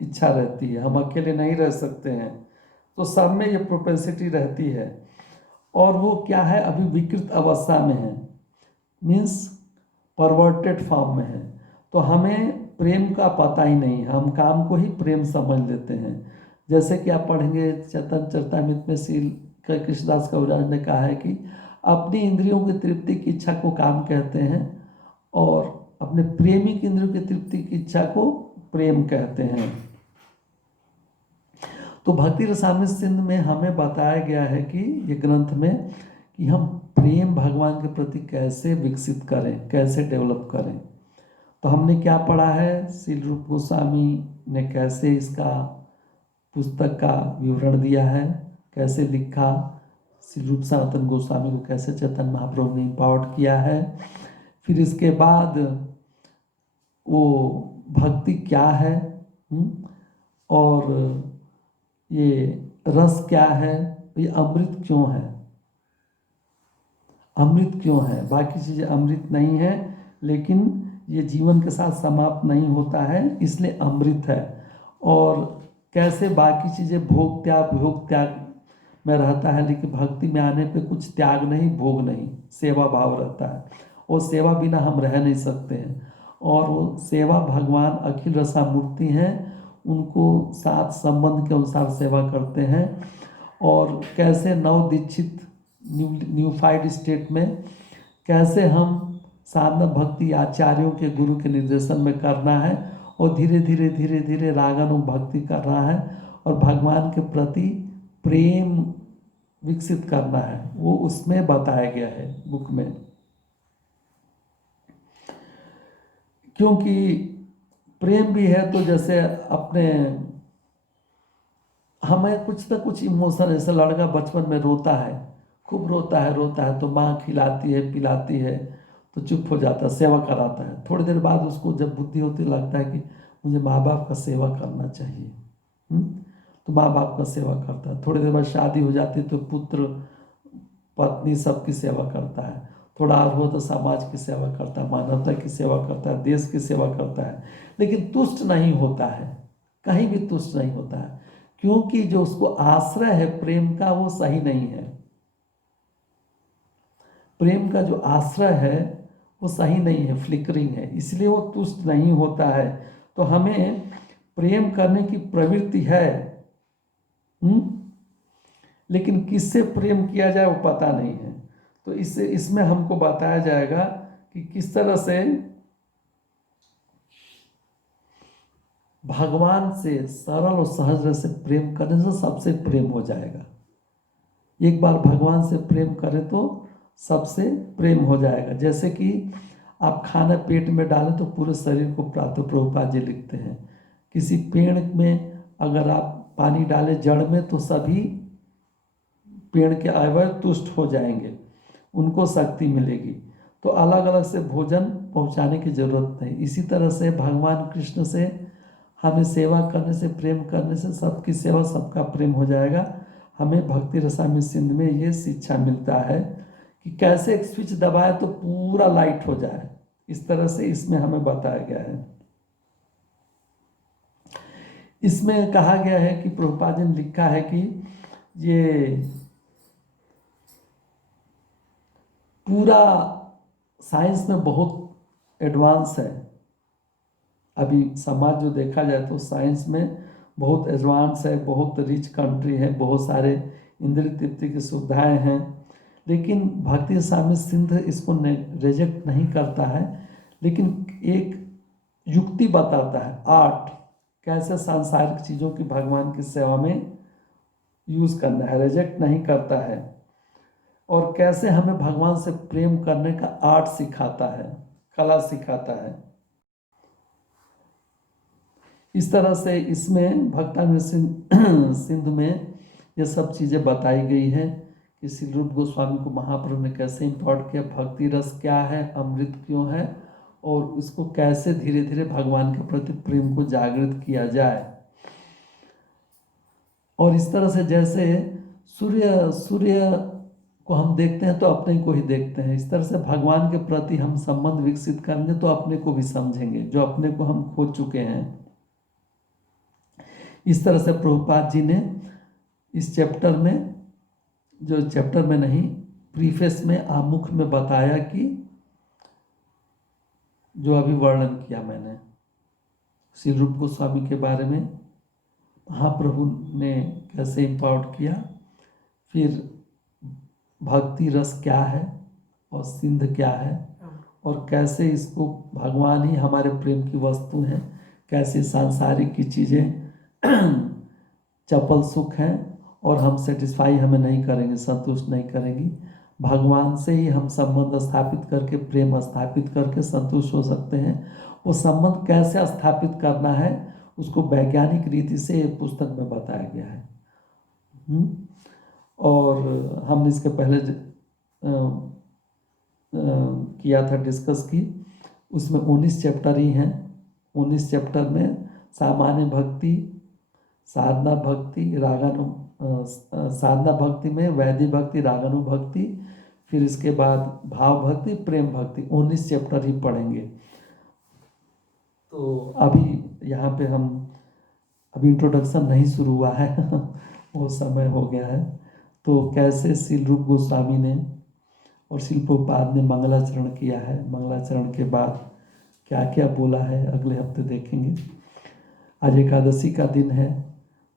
इच्छा रहती है, हम अकेले नहीं रह सकते हैं। तो सब में ये प्रोपेंसिटी रहती है। और वो क्या है, अभी विकृत अवस्था में है, मीन्स परवर्टेड फॉर्म में है। तो हमें प्रेम का पता ही नहीं है, हम काम को ही प्रेम समझ लेते हैं। जैसे कि आप पढ़ेंगे चैतन्य चरितामृत में श्री कृष्णदास कविराज ने कहा है कि अपनी इंद्रियों की तृप्ति की इच्छा को काम कहते हैं और अपने प्रेमी की इंद्रियों की तृप्ति की इच्छा को प्रेम कहते हैं। तो भक्ति रसामृत सिंध में हमें बताया गया है कि ये ग्रंथ में कि हम प्रेम भगवान के प्रति कैसे विकसित करें, कैसे डेवलप करें। तो हमने क्या पढ़ा है, श्री रूप गोस्वामी ने कैसे इसका पुस्तक का विवरण दिया है, कैसे लिखा, श्री रूप सनातन गोस्वामी को कैसे चैतन्य महाप्रभु ने इम्पावर्ड किया है। फिर इसके बाद वो भक्ति क्या है, और ये रस क्या है, ये अमृत क्यों है, अमृत क्यों है। बाकी चीज़ें अमृत नहीं है, लेकिन ये जीवन के साथ समाप्त नहीं होता है, इसलिए अमृत है। और कैसे बाकी चीज़ें भोग त्याग में रहता है, लेकिन भक्ति में आने पे कुछ त्याग नहीं, भोग नहीं, सेवा भाव रहता है। और सेवा बिना हम रह नहीं सकते हैं। और वो सेवा भगवान अखिल रसामूर्ति हैं, उनको साथ संबंध के अनुसार सेवा करते हैं। और कैसे नव दीक्षित न्यूफाइड स्टेट में कैसे हम साधना भक्ति आचार्यों के गुरु के निर्देशन में करना है, और धीरे धीरे धीरे धीरे रागानुग भक्ति कर रहा है और भगवान के प्रति प्रेम विकसित करना है, वो उसमें बताया गया है बुक में। क्योंकि प्रेम भी है तो जैसे अपने हमें कुछ ना कुछ इमोशन, जैसे लड़का बचपन में रोता है, खूब रोता है तो माँ खिलाती है पिलाती है तो चुप हो जाता है, सेवा कराता है। थोड़ी देर बाद उसको जब बुद्धि होती लगता है कि मुझे माँ बाप का सेवा करना चाहिए, तो माँ बाप का सेवा करता है। थोड़ी देर बाद शादी हो जाती है तो पुत्र पत्नी सबकी सेवा करता है। थोड़ा और हो तो समाज की सेवा करता है, मानवता की सेवा करता है, देश की सेवा करता है। लेकिन तुष्ट नहीं होता है, कहीं भी तुष्ट नहीं होता है, क्योंकि जो उसको आश्रय है प्रेम का वो सही नहीं है। प्रेम का जो आश्रय है वो सही नहीं है, फ्लिकरिंग है, इसलिए वो तुष्ट नहीं होता है। तो हमें प्रेम करने की प्रवृत्ति है, लेकिन किससे प्रेम किया जाए वो पता नहीं है। तो इसमें हमको बताया जाएगा कि किस तरह से भगवान से सरल और सहज से प्रेम करने से सबसे प्रेम हो जाएगा। एक बार भगवान से प्रेम करें तो सबसे प्रेम हो जाएगा। जैसे कि आप खाना पेट में डालें तो पूरे शरीर को प्राप्त, प्रभुपाद जी लिखते हैं। किसी पेड़ में अगर आप पानी डालें जड़ में तो सभी पेड़ के अवयव तुष्ट हो जाएंगे। उनको शक्ति मिलेगी। तो अलग अलग से भोजन पहुंचाने की जरूरत नहीं। इसी तरह से भगवान कृष्ण से हमें सेवा करने से, प्रेम करने से सबकी सेवा, सबका प्रेम हो जाएगा। हमें भक्ति रसामृत सिंधु में ये शिक्षा मिलता है कि कैसे एक स्विच दबाए तो पूरा लाइट हो जाए। इस तरह से इसमें हमें बताया गया है। इसमें कहा गया है कि प्रभुपाद जी ने लिखा है कि ये पूरा साइंस में बहुत एडवांस है। अभी समाज जो देखा जाए तो साइंस में बहुत एडवांस है, बहुत रिच कंट्री है, बहुत सारे इंद्रिय तृप्ति की सुविधाएं हैं। लेकिन भक्ति रसामृत सिंधु इसको रिजेक्ट नहीं करता है, लेकिन एक युक्ति बताता है, आर्ट, कैसे सांसारिक चीज़ों की भगवान की सेवा में यूज़ करना है। रिजेक्ट नहीं करता है। और कैसे हमें भगवान से प्रेम करने का आर्ट सिखाता है, कला सिखाता है। इस तरह से इसमें भक्तामृत सिंधु में ये सब चीज़ें बताई गई हैं कि श्री रूप गोस्वामी को महाप्रभु ने कैसे इम्पोर्ट किया, भक्ति रस क्या है, अमृत क्यों है, और उसको कैसे धीरे धीरे भगवान के प्रति प्रेम को जागृत किया जाए। और इस तरह से जैसे सूर्य को हम देखते हैं तो अपने को ही देखते हैं, इस तरह से भगवान के प्रति हम संबंध विकसित करेंगे तो अपने को भी समझेंगे, जो अपने को हम खो चुके हैं। इस तरह से प्रभुपाद जी ने इस चैप्टर में, जो चैप्टर में नहीं, प्रीफेस में, आमुख में बताया कि जो अभी वर्णन किया मैंने श्री रूप गोस्वामी के बारे में, महाप्रभु ने कैसे इम्पावर्ड किया, फिर भक्ति रस क्या है और सिंध क्या है, और कैसे इसको भगवान ही हमारे प्रेम की वस्तु हैं, कैसे सांसारिक की चीज़ें चपल सुख हैं और हम सेटिस्फाई हमें नहीं करेंगे, संतुष्ट नहीं करेंगी। भगवान से ही हम संबंध स्थापित करके, प्रेम स्थापित करके संतुष्ट हो सकते हैं। वो संबंध कैसे स्थापित करना है उसको वैज्ञानिक रीति से पुस्तक में बताया गया है। और हमने इसके पहले किया था, डिस्कस की। उसमें 19 चैप्टर ही हैं। 19 चैप्टर में सामान्य भक्ति, साधना भक्ति, साधना भक्ति में वैदिक भक्ति, रागानुभक्ति, फिर इसके बाद भाव भक्ति, प्रेम भक्ति, 19 चैप्टर ही पढ़ेंगे। तो अभी यहाँ पे हम, अभी इंट्रोडक्शन नहीं शुरू हुआ है वो समय हो गया है। तो कैसे श्री रूप गोस्वामी ने और श्री प्रभुपाद ने मंगलाचरण किया है, मंगलाचरण के बाद क्या क्या बोला है, अगले हफ्ते देखेंगे। आज एकादशी का दिन है,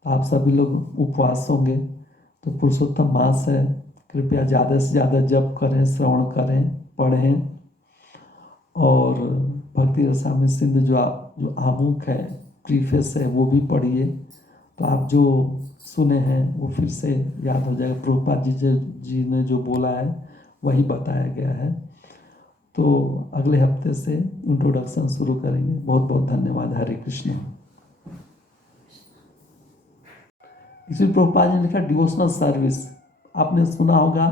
तो आप सभी लोग उपवास होंगे, तो पुरुषोत्तम मास है, कृपया ज़्यादा से ज़्यादा जप करें, श्रवण करें, पढ़ें। और भक्ति रसामृत सिंधु जो आमुख है, प्रीफेस है, वो भी पढ़िए, तो आप जो सुने हैं वो फिर से याद हो जाएगा। प्रभुपाद जी ने जो बोला है वही बताया गया है। तो अगले हफ्ते से इंट्रोडक्शन शुरू करेंगे। बहुत बहुत धन्यवाद। हरे कृष्ण। इसमें प्रभुपाद जी ने लिखा डिवोशनल सर्विस, आपने सुना होगा